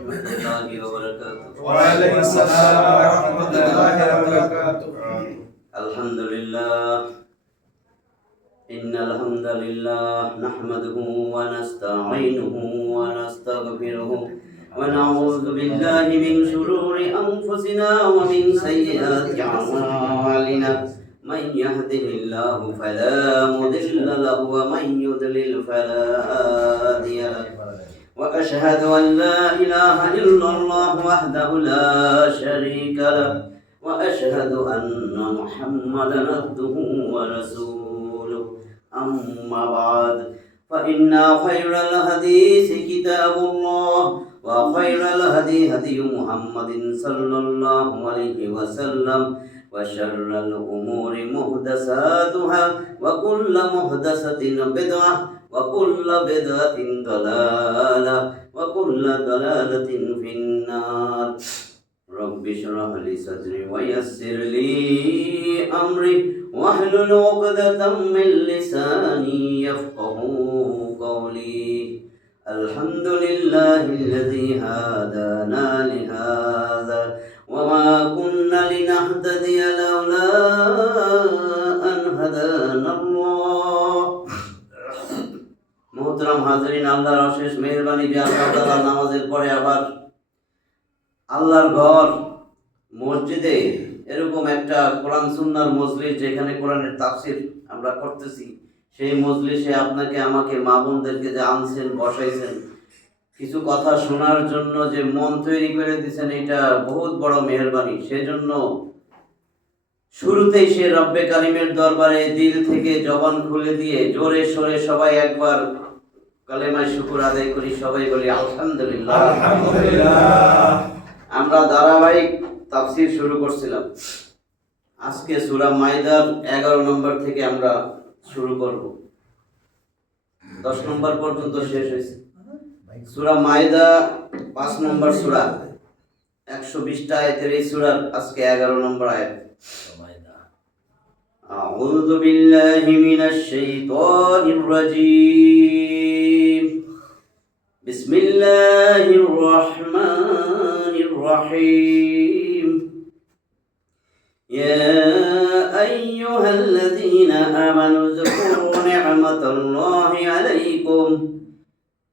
الله وبركاته. وعليكم السلام ورحمة الله وبركاته. الحمد لله إن الحمد لله نحمده ونستعينه ونستغفره ونعوذ بالله من شرور أنفسنا ومن سيئات أعمالنا من يهده الله فلا مضل له ومن يضلل فلا هادي له وأشهد أن لا إله إلا الله وحده لا شريك له وأشهد أن محمدا عبده ورسوله أما بعد فإن خير الحديث كتاب الله وخير الهدي هدي محمد صلى الله عليه وسلم وشر الأمور محدثاتها وكل محدثة بدعة وكل بدعة ضلالة وكل ضلالة في النار. رب اشرح لي صدري ويسر لي أمري واحلل عقدة من لساني يفقهوا قولي. الحمد لله الذي هدانا لهذا وما كنا لنهتدي لولا أن هدانا الله. মোহতরম হাজরিন, আল্লাহর অশেষ মেহেরবানি যে আল্লাহ তাআলা নামাজের পরে আবার আল্লাহর ঘর মসজিদে এরকম একটা কোরআন সুন্নাহর মজলিস, যেখানে কোরআনের তাফসীর আমরা করতেছি, সেই মজলিসে আপনাকে আমাকে মা বোনদেরকে যে আনছেন, বসাইছেন, কিছু কথা শোনার জন্য যে মন তৈরি করে দিয়েছেন, এটা বহুত বড় মেহেরবানি। সেজন্য শুরুতেই সে রব্বে কারিমের দরবারে দিল থেকে জবান খুলে দিয়ে জোরে সোরে সবাই একবার কালেমায়ে শুকর আদায় করি। সবাই বলি আলহামদুলিল্লাহ। আলহামদুলিল্লাহ। আমরা ধারাবাহিক তাফসীর শুরু করছিলাম। আজকে সূরা মাইদার 11 নম্বর থেকে আমরা শুরু করব। 10 নম্বর পর্যন্ত শেষ হয়েছে। সূরা মাইদা 5 নম্বর সূরা, 120টা আয়াতের এই সূরার আজকে 11 নম্বর আয়াত। أعوذ بالله من الشيطان الرجيم. بسم الله الرحمن الرحيم. يا أيها الذين آمنوا اذكروا نعمة الله عليكم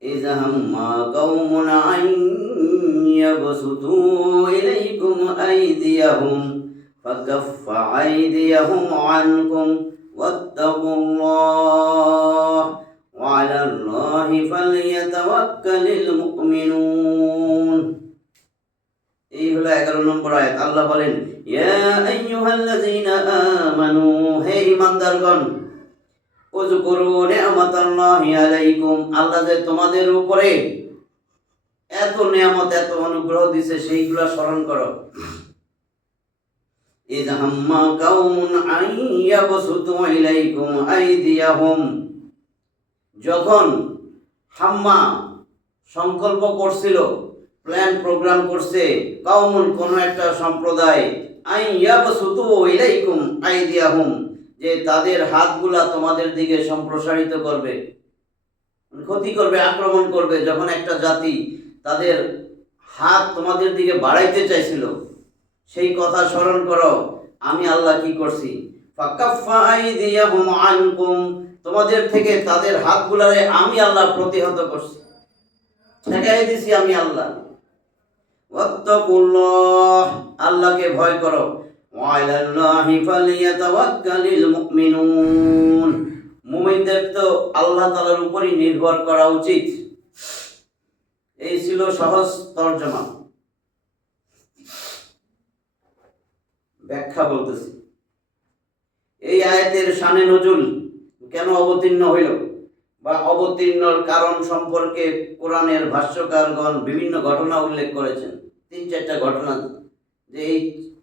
إذ هم قوم أن يبسطوا إليكم أيديهم فكف أيديهم عنكم واتقوا الله وعلى الله فليتوكل المؤمنون. এই হলো 11 নম্বর আয়াত। আল্লাহ বলেন, ইয়া আইয়ুহাল্লাযীনা আমানু, হে ঈমানদারগণ, উযকুরু নি'মাতাল্লাহি আলাইকুম, আল্লাহ যে তোমাদের উপরে এত নিয়ামত, এত অনুগ্রহ দিয়েছে, সেইগুলা স্মরণ করো। إذ هم قوم أن يبسطوا إليكم أيديهم, যখন হাম্মা সংকল্প করছিল, প্ল্যান প্রোগ্রাম করছে, কাউমুন কোন একটা সম্প্রদায়, আন ইয়াবসুতু ইলাইকুম আইদিয়াহুম, যে তাদের হাতগুলা তোমাদের দিকে সম্প্রসারিত করবে, ক্ষতি করবে, আক্রমণ করবে। যখন একটা জাতি তাদের হাত তোমাদের দিকে বাড়াইতে চাইছিল, সেই কথা স্মরণ করো। আমি আল্লাহ কি করছি? ফাকাফা আইদিয়াহুম আনকুম, তোমাদের থেকে তাদের হাতগুলারে আমি আল্লাহ প্রতিহত করছি, ঠেকাই দিছি আমি আল্লাহ। ওয়াত্তাকুল্লাহ, আল্লাহকে ভয় করো। ওয়ালাল্লাহি ফালিয়াতাওয়াক্কালিল মুমিনুন, মুমিনদের তো আল্লাহ তাআলার উপরই নির্ভর করা উচিত। এই ছিল সহজ তরজমা। ব্যাখ্যা বলতেছি। এই আয়াতের শানে নজুল কেন অবতীর্ণ হইল বা অবতীর্ণর কারণ সম্পর্কে কোরআনের ভাষ্যকারগণ বিভিন্ন ঘটনা উল্লেখ করেছেন। 3-4টা ঘটনা, যে এই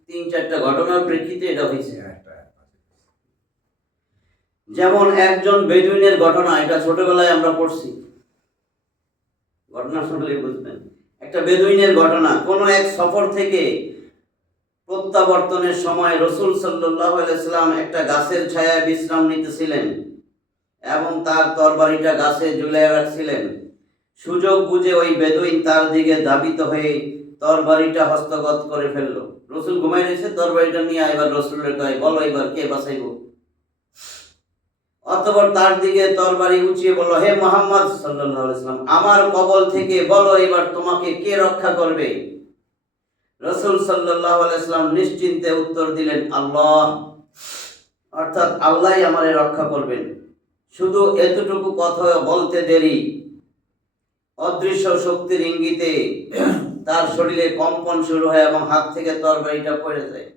3-4টা ঘটনার প্রেক্ষিতে এটা হয়েছে। যেমন একজন বেদুইনের ঘটনা, এটা ছোটবেলায় আমরা পড়ছি, ঘটনা শুনলে বুঝবেন। একটা বেদুইনের ঘটনা, কোন এক সফর থেকে প্রত্যাবর্তনের সময় রাসূল সাল্লাল্লাহু আলাইহি ওয়াসাল্লাম একটা গাছের ছায়ায় বিশ্রাম নিতেছিলেন এবং তার তরবারিটা গাছে ঝুলিয়ে রাখছিলেন। সুযোগ বুঝে ওই বেদুইন তার দিকে ধাবিত হয়ে তরবারিটা হস্তগত করে ফেললো। রসুল ঘুমাই রয়েছে, তরবারিটা নিয়ে এবার রসুলের কয়, বলো এবার কে বাঁচাইব। অতঃপর তার দিকে তরবারি উঁচিয়ে বলল, হে মুহাম্মদ সাল্লাল্লাহু আলাইহি ওয়াসাল্লাম, আমার কবল থেকে বলো এবার তোমাকে কে রক্ষা করবে। রসুল সাল্লাল্লাহু আলাইহি ওয়াসাল্লাম নিশ্চিন্তে উত্তর দিলেন, আল্লাহ, অর্থাৎ আল্লাহই আমারে রক্ষা করবেন। শুধু এতটুকু কথা বলতে দেরি, অদৃশ্য শক্তির ইঙ্গিতে তার শরীরে কম্পন শুরু হয় এবং হাত থেকে তরবারিটা পড়ে যায়।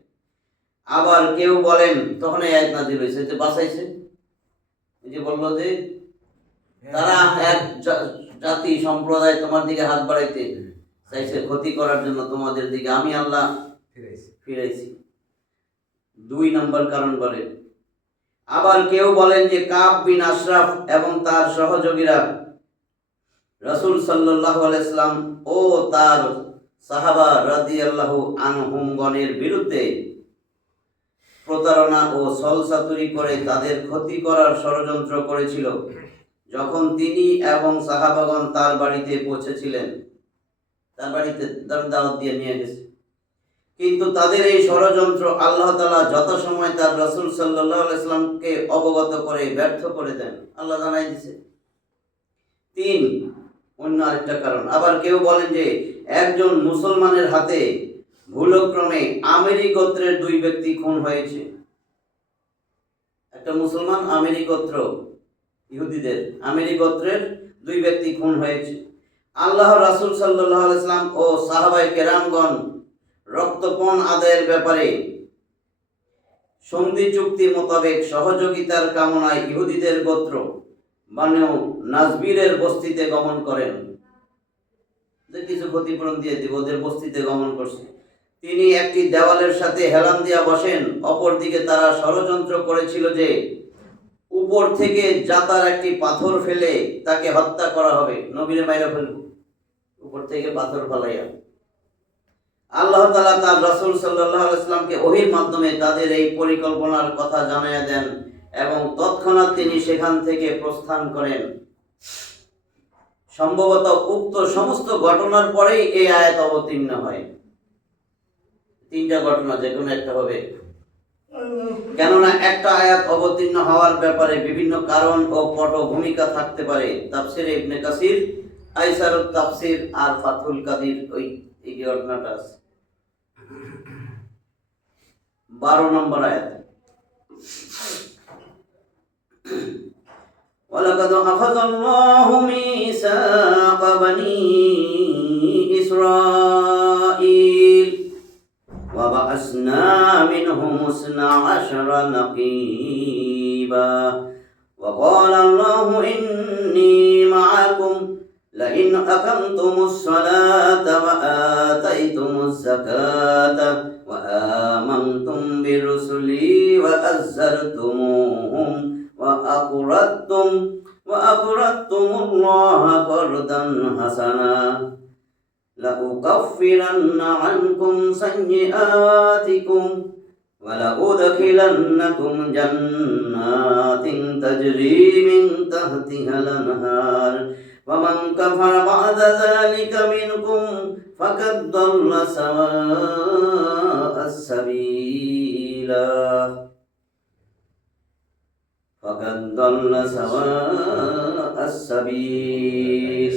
আবার কেউ বলেন, তখন এই আয়াত নাযিল হয়েছে যে বাঁচাইছে। এই যে বললো যে তারা এক জাতি সম্প্রদায় তোমার দিকে হাত বাড়াইতে চাইছে ক্ষতি করার জন্য, তোমাদের দিকে আমি আল্লাহ ফিরাইছি। 2 নম্বর কারণ বলে। আবার কেউ বলেন যে কাব বিন আশরাফ এবং তার সহযোগীরা রাসূল সাল্লাল্লাহু আলাইহি সাল্লাম ও তার সাহাবা রাদিয়াল্লাহু আনহুম গণের বিরুদ্ধে প্রতারণা ও ছলচাতুরি করে তাদের ক্ষতি করার ষড়যন্ত্র করেছিল যখন তিনি এবং সাহাবাগণ তার বাড়িতে পৌঁছেছিলেন। তার বাড়িতে দাওয়াত দিয়ে নিয়ে গেছে, কিন্তু তাদের এই ষড়যন্ত্র আল্লাহ তাআলা যথাসময় তার রাসূল সাল্লাল্লাহু আলাইহি সাল্লামকে অবগত করে ব্যর্থ করে দেন। আল্লাহ জানাই দিয়েছে। 3 অন্য আরেকটা কারণ। আবার কেউ বলেন যে একজন মুসলমানের হাতে ভুলক্রমে আমেরি গোত্রের 2 ব্যক্তি খুন হয়েছে। একটা মুসলমান আমেরি গোত্র, ইহুদিদের আমেরি গোত্রের 2 ব্যক্তি খুন হয়েছে। আল্লাহর রাসূল সাল্লাল্লাহু আলাইহি সাল্লাম ও সাহাবায়ে কেরামগণ রক্তপণ আদায়ের ব্যাপারে সন্ধি চুক্তি মোতাবেক সহযোগিতার কামনায় ইহুদিদের গোত্র বানু নাজবীরের বস্তিতে গমন করেন, যে কিছু ক্ষতিপূরণ দিয়ে দিব, ওদের বস্তিতে গমন করছে। তিনি একটি দেওয়ালের সাথে হেলান দিয়া বসেন। অপরদিকে তারা ষড়যন্ত্র করেছিল যে উপর থেকে জাতার একটি পাথর ফেলে তাকে হত্যা করা হবে, নবীরে মাইরা ফেলব উপর থেকে পাথর ফেলাইয়া। আল্লাহ তাআলা তার রাসূল সাল্লাল্লাহু আলাইহি ওয়াসাল্লামকে ওহীর মাধ্যমে তাদের এই পরিকল্পনার কথা জানাইয়া দেন এবং তৎক্ষণাৎ তিনি সেখান থেকে প্রস্থান করেন। সম্ভবত উক্ত সমস্ত ঘটনার পরেই এই আয়াত অবতীর্ণ হয়। 3টা ঘটনা যে কোনো একটা হবে, কেননা একটা আয়াত অবতীর্ণ হওয়ার ব্যাপারে বিভিন্ন কারণ ও পটভূমিকা থাকতে পারে। তাফসিরে ইবনে কাসির, আইসারুত তাফসির আর ফাতহুল কাদির এই ঘটনাটা আছে। 12 নম্বর আয়াত। ওয়ালাকাদ আখাযাল্লাহু মিসাকা বনী ইসরাঈল ওয়া বা'আসনা মিনহুম 12 নাকীবা ওয়া ক্বালা আল্লাহু ইন্নী মা'আকুম لئن أقمتم الصلاة وآتيتم الزكاة وآمنتم برسلي وأزرتموهم وأقرضتم الله قرضا حسنا لأكفرن عنكم سيئاتكم ولأدخلنكم جنات تجري من تحتها الأنهار ومن كفر بعد ذلك منكم فقد ضل سواء السبيل فقد ضل سواء السبيل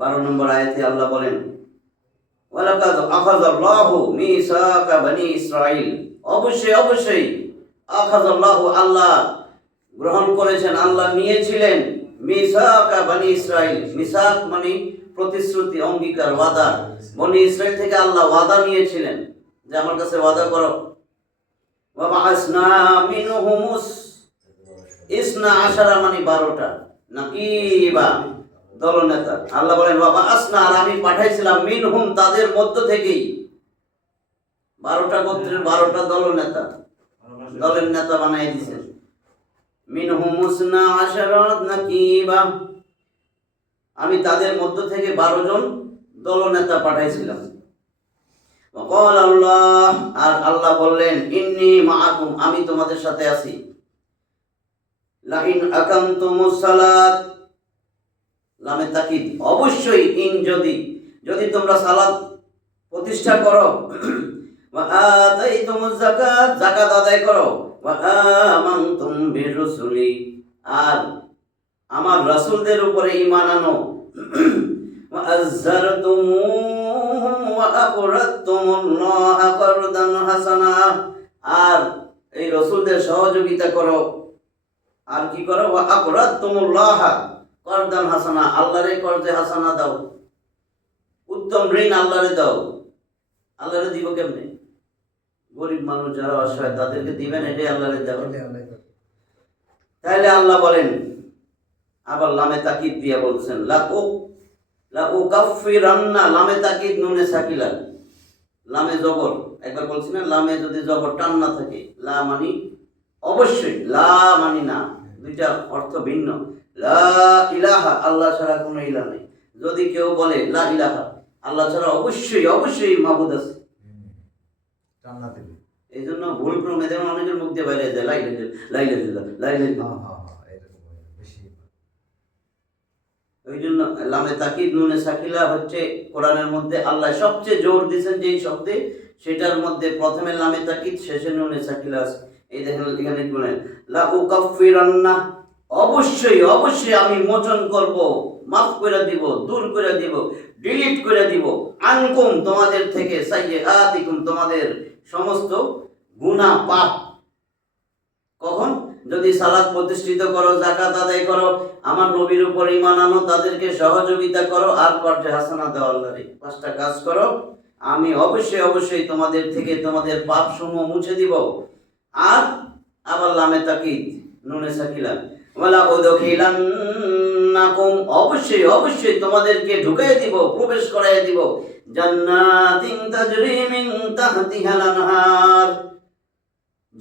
12 নম্বর আয়াতে আল্লাহ বলেন, ওয়ালাকাদ আখাযাল্লাহু মিসাকা বনী ইসরাঈল, অবশ্যই আখাযাল্লাহু, আল্লাহ গ্রহণ করেছেন, আল্লাহ নিয়েছিলেন মিসাকা বনী ইসরাঈল। মিসাক মানে প্রতিশ্রুতি, অঙ্গীকার, ওয়াদা। বনী ইসরাঈল থেকে আল্লাহ ওয়াদা নিয়েছিলেন যে আমার কাছে ওয়াদা করো। ওয়া বা'আসনা মিনহুম 12 মানে 12টা, নাকিবা দলনেতা। আল্লাহ বলেন ওয়া বা'আসনা, আর আমি পাঠাইছিলাম মিনহুম তাদের মধ্য থেকেই 12টা গোত্রের 12টা দলনেতা, দলের নেতা বানাই দিয়েছেন। মিনহুম 12 নাকিবা, আমি তাদের মধ্য থেকে 12 জন দলনেতা পাঠাইছিলাম। ওয়াকাল আল্লাহ, আর আল্লাহ বললেন ইন্নী মাআকুম, আমি তোমাদের সাথে আছি। লাইন আকামতুমুস সালাত, লামে তাকিদ, অবশ্যই ইন যদি, যদি তোমরা সালাত প্রতিষ্ঠা করো, ওয়া আতাইতুমুজ যাকাত, যাকাত আদায় করো, ওয়া আমানতুম বিরুসুলি, আর আমার রাসূলদের উপরে ঈমান আনো, ওয়া আযযারতুমুহুম ওয়া আকরাদতুমুল্লাহা কারদান হাসানা, আর এই রাসূলদের সহযোগিতা করো, আর কি করো, ওয়া আকরাদতুমুল্লাহা কারদান হাসানা, আল্লাহরে কর্জে হাসানা দাও, উত্তম ঋণ আল্লাহরে দাও। আল্লাহরে দিব কেমনে? গরিব মানুষ যারা অসহায় তাদেরকে দিবেন, এটাই আল্লাহরে দেবেন। তাহলে আল্লাহ বলেন, আবার লামে তাকিদ দিয়ে বলছেন, লা উকাফিরান্না, লামে তাকিদ নুনে সাকিলা, লামে জবর, একবার বলছি না, লামে যদি জবর টান না থাকে, লা মানি অবশ্যই, লা মানি না, দুইটা অর্থ ভিন্ন। লা ইলাহা, আল্লাহ ছাড়া কোনো ইলাহ নেই। যদি কেউ বলে লা ইলাহা, আল্লাহ ছাড়া অবশ্যই অবশ্যই মাবুদ আছে, এই জন্য ভুল ক্রমে যেমন অনেকের মুখ দিয়ে বাইরে যায়, লাইলাহ, ওই জন্য লামে তাকিদ নুনে সাকিলা হচ্ছে কোরআনের মধ্যে আল্লাহ সবচেয়ে জোর দিয়েছেন যেই শব্দে, সেটার মধ্যে প্রথমে লামে তাকিদ, শেষে নুনে সাকিলা আছে। এই দেখেন এখানে বলেন, লা উকাফিরান্না, অবশ্যই অবশ্যই আমি মোচন করব, মাফ করে দিব, দূর করে দিব, ডিলিট করে দিব, আনকুম তোমাদের থেকে, সাইয়্যাতিকুম তোমাদের সমস্ত গুনাহ পাপ। কখন? যদি সালাত প্রতিষ্ঠিত করো, যাকাত আদায় করো, আমার নবীর উপর ঈমান আনো, তাদেরকে সহযোগিতা করো, আর কর্জে হাসানা দাও আল্লাহরে, পাঁচটা কাজ করো, আমি অবশ্যই অবশ্যই তোমাদের থেকে তোমাদের পাপ সমূহ মুছে দিব। আর আবার লামে তাকিদ নুনে সাকিলা, ওয়ালা উদখিলান্নাকুম, অবশ্যই অবশ্যই তোমাদেরকে ঢুকাই দিব, প্রবেশ করাই দিব, জান্নাতিন তাজরি মিন তাহতিহাল আনহার,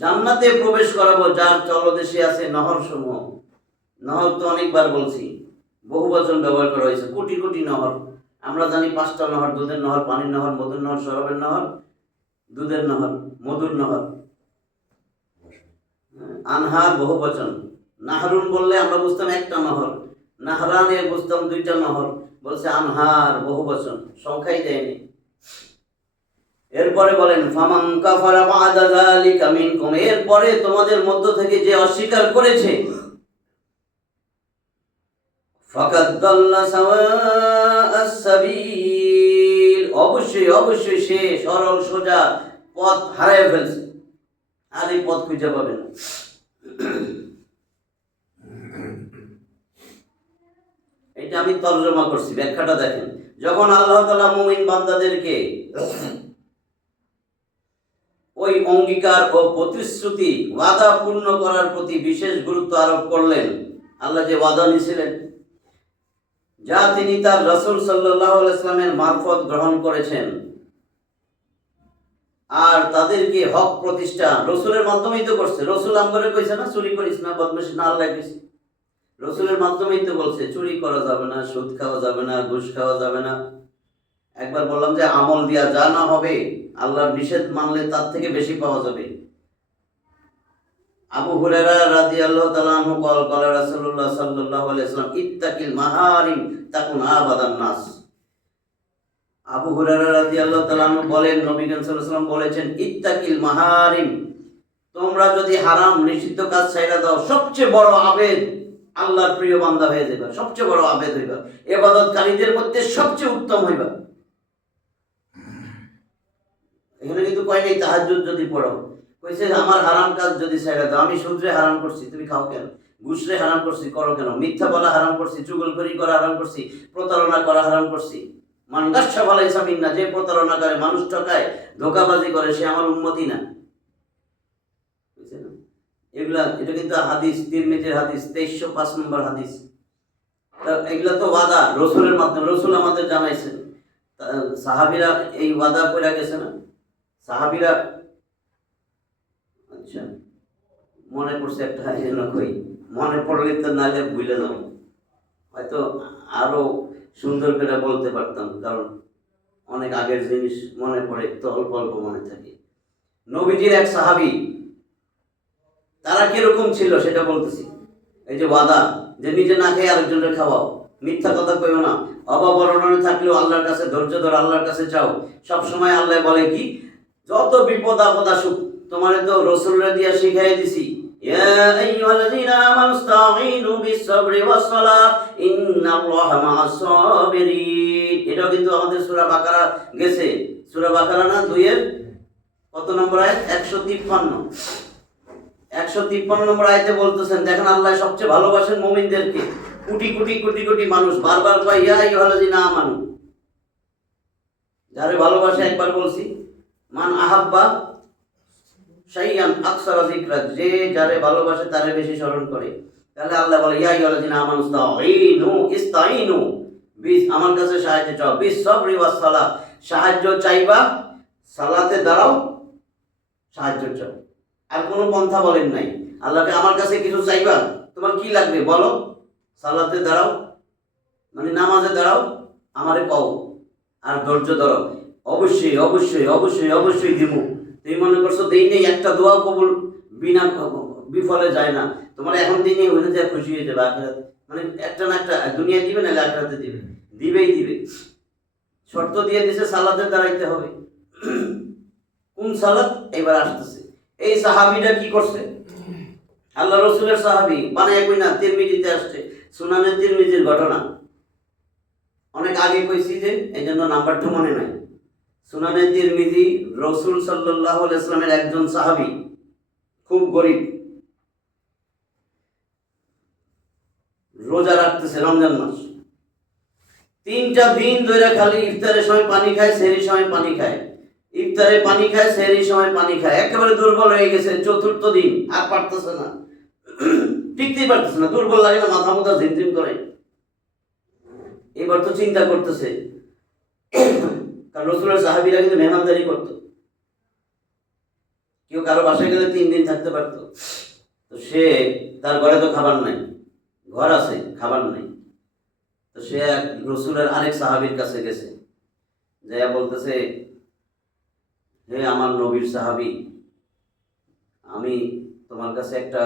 জান্নাতে প্রবেশ করাবো যার তলদেশে আছে নহর সমূহ। নহর তো অনেকবার বলছি, বহু বচন ব্যবহার করা হয়েছে, কোটি কোটি নহর। আমরা জানি পাঁচটা নহর, দুধের নহর, পানির নহর, মধুর নহর, শরাবের নহর, দুধের নহর, মধুর নহর। আনহার বহু বচন। নাহরুন বললে আমরা বুঝতাম একটা নহর, নাহরানে বুঝতাম দুইটা নহর, বলছে আনহার বহু বচন, সংখ্যাই দেয়নি। এরপরে বলেন, ফামান কাফারা বাদা যালিকা মিনকুম, এরপরে তোমাদের মধ্য থেকে যে অস্বীকার করেছে, ফাকাদ দাল্লা সাওয়াআস সাবিল, অবশ্যই অবশ্যই সে সরল সোজা পথ হারিয়ে ফেলছে, আর এই পথ খুঁজে পাবে না। এটা আমি তর্জমা করছি, ব্যাখ্যাটা দেখেন। যখন আল্লাহ তাআলা মুমিন বান্দাদেরকে ওই অঙ্গীকার ও প্রতিশ্রুতি ওয়াদা পূর্ণ করার প্রতি বিশেষ গুরুত্ব আরোপ করলেন, আল্লাহ যে ওয়াদা নিয়েছিলেন, যা তিনি তার রাসূল সাল্লাল্লাহু আলাইহি ওয়াসাল্লামের মারফত গ্রহণ করেছেন, আর তাদেরকে হক প্রতিষ্ঠা রাসূলের মাধ্যমেই তো করছে। রাসূল আমগরে কইছে না চুরি করিস না, বদমাশি না, আল্লাহ কইছে রাসূলের মাধ্যমেই তো বলছে চুরি করা যাবে না, সুদ খাওয়া যাবে না, ঘুষ খাওয়া যাবে না। একবার বললাম যে আমল দিয়া যা না হবে, আল্লাহর নিষেধ মানলে তার থেকে বেশি পাওয়া যাবে। আবু হুরায়রা রাদিয়াল্লাহু তাআলা আনহু قال রাসূলুল্লাহ সাল্লাল্লাহু আলাইহি ওয়াসাল্লাম ইত্তাকিল মাহারিম তাকুন আবাদান নাস। আবু হুরায়রা রাদিয়াল্লাহু তাআলা আনহু বলেন, নবী সাল্লাল্লাহু আলাইহি ওয়াসাল্লাম বলেছেন, ইত্তাকিল মাহারিম, তোমরা যদি হারাম নিষিদ্ধ কাজ ছাইড়া দাও, সবচেয়ে বড় আবেদ, আল্লাহর প্রিয় বান্দা হয়ে যাবে, সবচেয়ে বড় আবেদ হইবা, ইবাদতকারীদের মধ্যে সবচেয়ে উত্তম হইবা। এখানে কিন্তু কয় নাই তাহাজ্জুদ যদি পড়ো, কইছে আমার হারাম কাজ যদি ছাইড়া দাও, আমি সুদরে হারাম করছি তুমি খাও কেন, ঘুষরে হারাম করছি করো কেন, মিথ্যা বলা হারাম করছি, চুগলখড়ি করা হারাম করছি, প্রতারণা করা হারাম করছি। মান গাসসা ফালাইসা মিন্না, যে প্রতারণা করে, মানুষ ঠকায়, ধোঁকাবাজি করে, সে আমার উম্মতি না। বুঝছেন? এগুলা, এটা কিন্তু হাদিস, তিরমিজির হাদিস, 2305 নম্বর হাদিস। এগুলা তো ওয়াদা রাসূলের মাধ্যমে, রাসূল আমাদের জানাইছেন। সাহাবীরা এই ওয়াদা করে গেছে না, সাহাবীরা। আচ্ছা, মনে পড়ছে একটা, যেন কই, মনে পড়লে তো নালে ভুলে যাও, হয়তো আরো সুন্দর করে বলতে পারতাম, কারণ অনেক আগের জিনিস মনে পড়ে তো অল্প অল্প মনে থাকে। নবীজির এক সাহাবী, তারা কিরকম ছিল সেটা বলতেছি। এই যে ওয়াদা, যে নিজে না খেয়ে আরেকজনের খাওয়াও, মিথ্যা কথা কইও না, অভাব অনটনে থাকলেও আল্লাহর কাছে ধৈর্য ধরো, আল্লাহর কাছে চাও। সব সময় আল্লাহ বলে কি, যত বিপদ আপদ আসুক তোমারে তো রাসূলরা দিয়া শিখাই দিছি, ইয়া আইয়ুহাল্লাযীনা আমানু ইসতাঈনু বিস-সাবরি ওয়াস-সালাহ ইন্নাল্লাহা মা'আস সাবিরিন। এটাও কিন্তু আমাদের সূরা বাকারা গেছে, সূরা বাকারা না 2 এর কত নম্বর আয়াত? 153 নম্বর আয়াতে বলতেছেন, দেখেন আল্লাহ সবচেয়ে ভালোবাসেন মুমিনদেরকে। কোটি কোটি কোটি কোটি মানুষ বারবার কয় ইয়া আইয়ুহাল্লাযীনা আমানু, যারে ভালোবাসে একবার বলছি, মান আহাব্বা শাইয়ান আকসারা যিকরা, যে যারে ভালোবাসে তারে বেশি স্মরণ করে। তাহলে আল্লাহ বলে ইয়া আইয়ুহাল্লাযীনা আমানু ইস্তাঈনু বিস, আমার কাছে সাহায্য চাও, বিস-সাবরি ওয়াস-সালাহ, সাহায্য চাইবা, সালাতে দাঁড়াও, সাহায্য চাও। আর কোনো পন্থা বলেন নাই। আল্লাহকে আমার কাছে কিছু চাইবা, তোমার কি লাগবে বলো, সালাতে দাঁড়াও, মানে নামাজে দাঁড়াও, আমারে কও, আর ধৈর্য ধরো, অবশ্যই অবশ্যই অবশ্যই অবশ্যই দিব। তুমি মনে করছো দেই নেই, একটা দোয়া কবুল বিনা বিফলে যায় না। তোমার এখন দিনে হয়ে যায়, খুশি হয়ে যাবে আখিরাতে, মানে একটা না একটা দুনিয়া দিবে না আখিরাতে দিবে, দিবেই দিবে। শর্ত দিয়ে দিছে সালাতে দাঁড়াইতে হবে। কোন সালাত? এবার আসতেছে। এই সাহাবীটা কি করছে? আল্লাহ রাসূলের সাহাবী, বানায় কই না, তিরমিজিতে আসছে, সুনানে তিরমিজির ঘটনা। অনেক আগে কইছি যে এইজন্য নাম্বারটা মনে নাই। সুনানে তিরমিজি, রাসূল সাল্লাল্লাহু আলাইহি ওয়াসাল্লামের একজন সাহাবী, খুব গরীব, রোজা রাখতেছে রমজান মাস। 3টা দিন ধরে খালি ইফতারের সময় পানি খায়, সেহরির সময় পানি খায়, ইফতারে পানি খায়, সেহরির সময় পানি খায়। একেবারে দুর্বল হয়ে গেছে। 4র্থ দিন আর পারতেছে না, টিকতেই পারতেছে না, দুর্বল লাগে না, মাথা মুথা ঝিমঝিম করে। এবার তো চিন্তা করতেছে, কারণ রাসূলের সাহাবীরা কিন্তু মেহমানদারি করতো, কেউ কারো বাসায় গেলে 3 দিন থাকতে পারতো। তো সে, তার ঘরে তো খাবার নাই, ঘর আছে খাবার নাই। তো সে রাসূলের আরেক সাহাবীর কাছে গেছে, যাইয়া বলতেছে, হে আমার নবীর সাহাবী, আমি তোমার কাছে একটা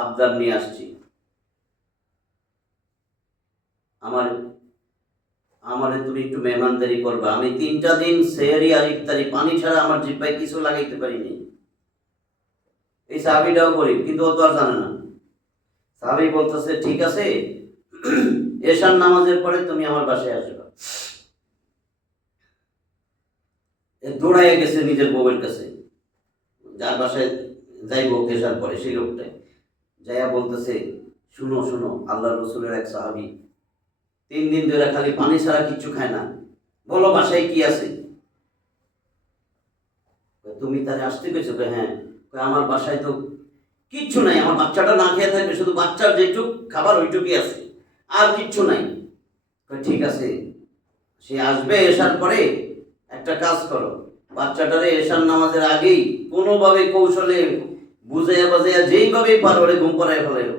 আবদার নিয়ে আসছি। আমারে তুমি একটু মেহমানদারি করবা। আমি 3টা দিন সেহরি আর ইফতারি পানি ছাড়া আমার জিহ্বায় কিছু লাগাইতে পারিনি। এই সাহাবীটাও গরীব, কিন্তু ও তো আর জানে না। সাহাবী বলতেছে, ঠিক আছে, এশার নামাজের পরে তুমি আমার বাসায় আসবা। দৌড়াইয়া গেছে নিজের বউয়ের কাছে, যার বাসায় যাইব এশার পরে, সেই লোকটাই যাইয়া বলতেছে, শুনো শুনো, আল্লাহ রাসূলের এক সাহাবী 3 দিন ধরে খালি পানি ছাড়া কিচ্ছু খায় না, বলো বাসায় কি আছে? তুমি তারে আসতে গেছো? হ্যাঁ। আমার বাসায় তো কিচ্ছু নাই, আমার বাচ্চাটা না খেয়ে থাকবে, শুধু বাচ্চার যেটুক খাবার ওইটুকুই আছে, আর কিচ্ছু নাই। ঠিক আছে, সে আসবে এশার পরে, একটা কাজ করো, বাচ্চাটারে এশার নামাজের আগেই কোনোভাবে কৌশলে বুঝাইয়া বাজাইয়া যেইভাবেই পারো ওরে ঘুম পাড়ায় ফেলাইও।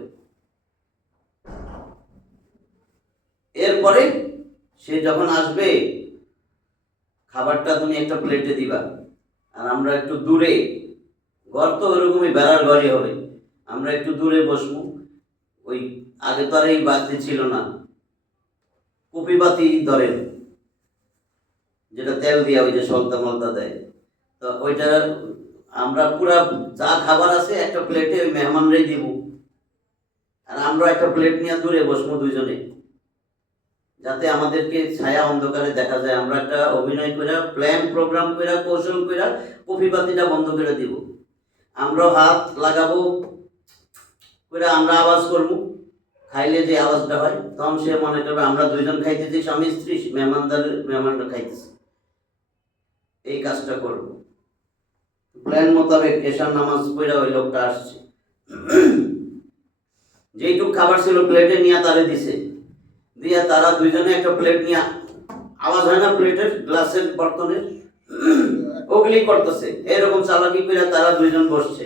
এরপরে সে যখন আসবে, খাবারটা তুমি একটা প্লেটে দিবা, আর আমরা একটু দূরে, ঘর তো ওরকমই বেড়ার ঘরই হবে, আমরা একটু দূরে বসবো। ওই আগে তো আর এই বাতি ছিল না, কপি বাতি ধরেন, যেটা তেল দিয়া ওই যে সলতা মলতা দেয়, তো ওইটা আমরা পুরা যা খাবার আছে একটা প্লেটে ওই মেহমানরাই দিব, আর আমরা একটা প্লেট নিয়ে দূরে বসবো দুইজনে, যাতে আমাদেরকে ছায়া অন্ধকারে দেখা যায়। আমরা একটা অভিনয় করে, প্ল্যান প্রোগ্রাম করে, কৌশল করে কফি বাতিটা বন্ধ করে দিব। আমরা হাত লাগাবো করে আমরা আওয়াজ করবো, খাইলে যে আওয়াজটা হয়, তখন সে মনে করবে আমরা দুইজন খাইতেছি, স্বামী স্ত্রী, মেহমানরা খাইতেছে। এই কাজটা করব। প্ল্যান মোতাবেক এশার নামাজ পড়া ওই লোকটা আসছে, যেইটুক খাবার ছিল প্লেটে নিয়ে তারে দিছে, দিয়া তারা দুইজনে একটা প্লেট নিয়ে, আওয়াজ হয় না প্লেটের, গ্লাসের, বর্তনের, ওগুলি করতেছে। এরকম চালাকি করে তারা দুইজন বসছে,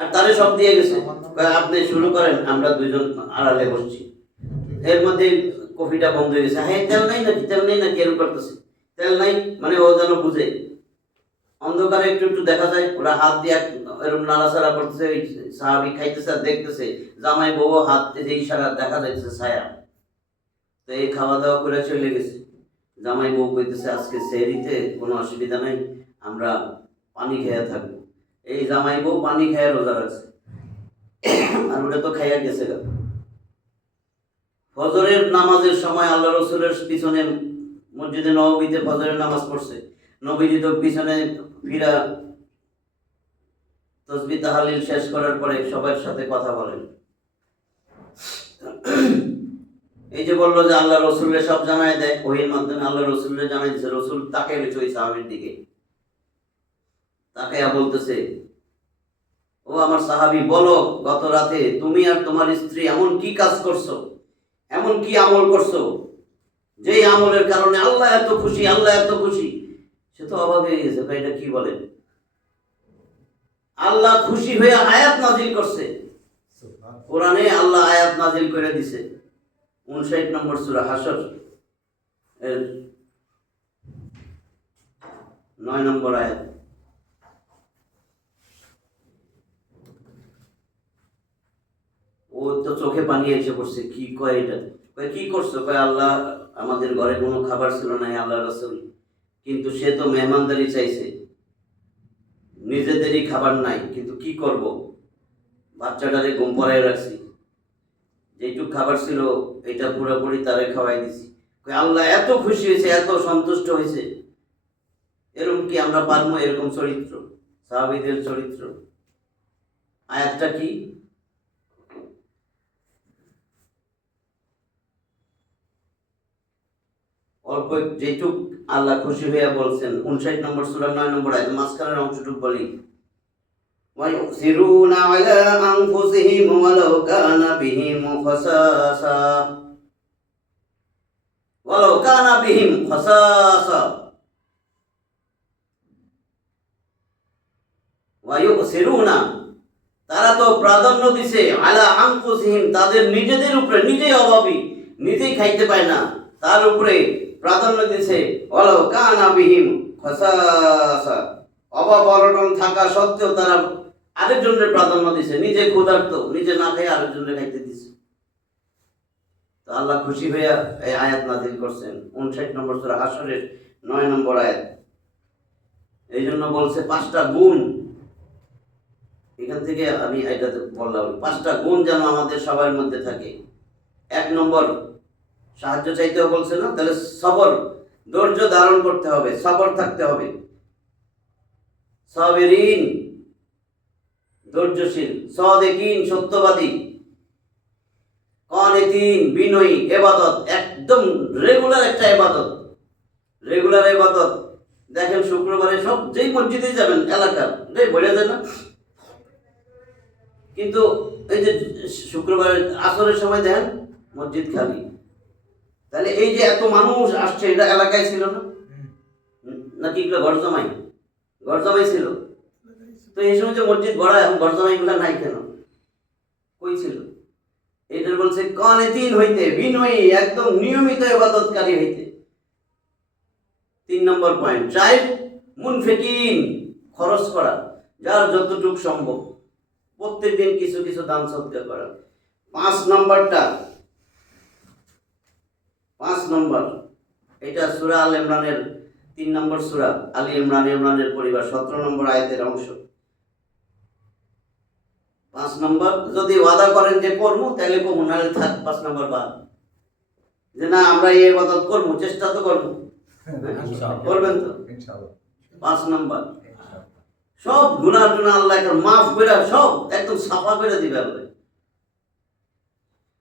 আর তারে সব দিয়ে গেছে, আপনি শুরু করেন, আমরা দুইজন আড়ালে বসছি। এর মধ্যে কফিটা বন্ধ হয়ে গেছে। হ্যাঁ, তেল নাই নাকি, তেল নেই নাকি, এরকম করতেছে। তেল নাই মানে ও যেন বুঝে, অন্ধকারে একটু একটু দেখা যায়, ওরা হাত দিয়ে এরকম নাড়াচাড়া করতেছে, ওই সাহাবী খাইতেছে আর দেখতেছে জামাই বউ হাত যে ইশারা দেখা যাইতেছে ছায়া। তো এই খাওয়া দাওয়া করে চলে গেছে। জামাই বউ কইতেছে আজকে সেহরিতে কোনো অসুবিধা নাই, আমরা পানি খেয়ে থাকবো। এই জামাই বউ পানি খেয়ে রোজা রাখছে, আর ওটা তো খাইয়া গেছে গা। ফজরের নামাজের সময় আল্লাহ রসুলের পিছনে মসজিদে নববীতে ফজরের নামাজ পড়ছে, নবীজি তো পিছনে ফিরা তসবিহ তাহলিল শেষ করার পরে সবার সাথে কথা বলেন। এই যে বললো যে আল্লাহ রসুলের সব জানাই দেয়, ওহির মাধ্যমে আল্লাহ রসুলের জানাই দিচ্ছে। রসুল তাকে রয়েছে ওই সাহাবীর দিকে, তাকে বলতেছে, ও আমার সাহাবী বলো, গত রাতে তুমি আর তোমার স্ত্রী এমন কি কাজ করছো, এমন কি আমল করছো যেই আমলের কারণে আল্লাহ এত খুশি, আল্লাহ এত খুশি। সে তো অবাক হয়ে গেছে, ভাই এটা কি বলেন। আল্লাহ খুশি হয়ে আয়াত নাজিল করছে, কোরআনে আল্লাহ আয়াত নাজিল করে দিছে। 59 নম্বর সূরা হাশর এর 9 নম্বর আয়াত। ও তো চোখে পানি এসে পড়ছে, কি কয় এটা, কয় কি করছো, কয় আল্লাহ আমাদের ঘরে কোনো খাবার ছিল না আল্লাহ রাসূল, কিন্তু সে তো মেহমানদারি চাইছে, নিজেদেরই খাবার নাই, কিন্তু কি করব, বাচ্চাটারে ঘুম পড়ায় রাখছি, যেটুক খাবার ছিল এটা পুরোপুরি তারে খাওয়াই দিছি। কয় আল্লাহ এত খুশি হয়েছে, এত সন্তুষ্ট হয়েছে। এরকম কি আমরা পারবো এরকম চরিত্র, সাহাবীদের চরিত্র? আয়াতটা কি? অল্প যেটুক আল্লাহ খুশি হইয়া বলছেন। 59 নম্বর সূরা 9 নম্বর আয়াত, মাঝখানের অংশটুক বলি, وَيُؤْثِرُونَ عَلَى أَنفُسِهِمْ وَلَوْ كَانَ بِهِمْ خَصَاصَةٌ وَلَوْ كَانَ بِهِمْ خَصَاصَةٌ وَيُؤْثِرُونَ, তারা তো প্রাধান্য দিছে, আলা আনফুসিহিম, তাদের নিজেদের উপরে, নিজেই অভাবী, নিজেই খাইতে পায় না, তার উপরে প্রাধান্য দিছে, ওয়ালাউ কানা বিহিম খাসাসা, অভাব অনটন থাকা সত্ত্বেও তারা আরেকজনের প্রাধান্য দিছে, নিজে ক্ষুধার্ত, নিজে না খেয়ে আরেকজনের খাইতে দিছে। তো আল্লাহ খুশি হইয়া এই আয়াত নাযিল করছেন 59 নম্বর সূরা হাশরের 9 নম্বর আয়াত। এই জন্য বলছে 5টা গুণ, এখান থেকে আমি এটা বললাম, 5টা গুণ যেন আমাদের সবার মধ্যে থাকে। 1 নম্বর, সাহায্য চাইতেও বলছে না, তাহলে সবর, ধৈর্য ধারণ করতে হবে, সবর থাকতে হবে। সাবিরিন, ধৈর্যশীল। সাদিকিন, সত্যবাদী। কানিতিন, বিনয়ী। ইবাদত, একদম রেগুলার একটা ইবাদত, রেগুলার ইবাদত। দেখেন শুক্রবারে সব যেই মসজিদে যাবেন এলাকার ভরে যায় না, কিন্তু এই যে শুক্রবারে আসরের সময় দেখেন মসজিদ খালি। তাহলে এই যে এত মানুষ আসছে, এটা এলাকায় ছিল না নাকি এগুলো ঘর জমাই ছিল? তো এই সময় যে মসজিদ ভরা, এখন ঘর জমাই গুলা নাই কেন, কই ছিল? এটা বলছে কানিতিন হইতে, বিনয়ী, একদম নিয়মিত ইবাদতকারী হইতে। 3 নম্বর পয়েন্ট। 4, মুনফিকিন, খরচ করা, যার যতটুকু সম্ভব, প্রত্যেকদিন কিছু কিছু দান সদকা করা। 5 নম্বর, এটা সূরা আল ইমরানের 3 নম্বর সূরা, আলী ইমরান, ইমরানের পরিবার, 17 নম্বর আয়াতের অংশ। 5 নম্বর, যদি ওয়াদা করেন যে করবো তাহলে কমু, নাহলে থাক 5 নম্বর বাদ, যে না আমরা এই ইবাদত করবো, চেষ্টা তো করবো, করবেন তো? 5 নম্বর, সব গুনাহ টুনা আল্লাহ মাফ করে সব একদম সাফা করে দিবে আল্লাহ।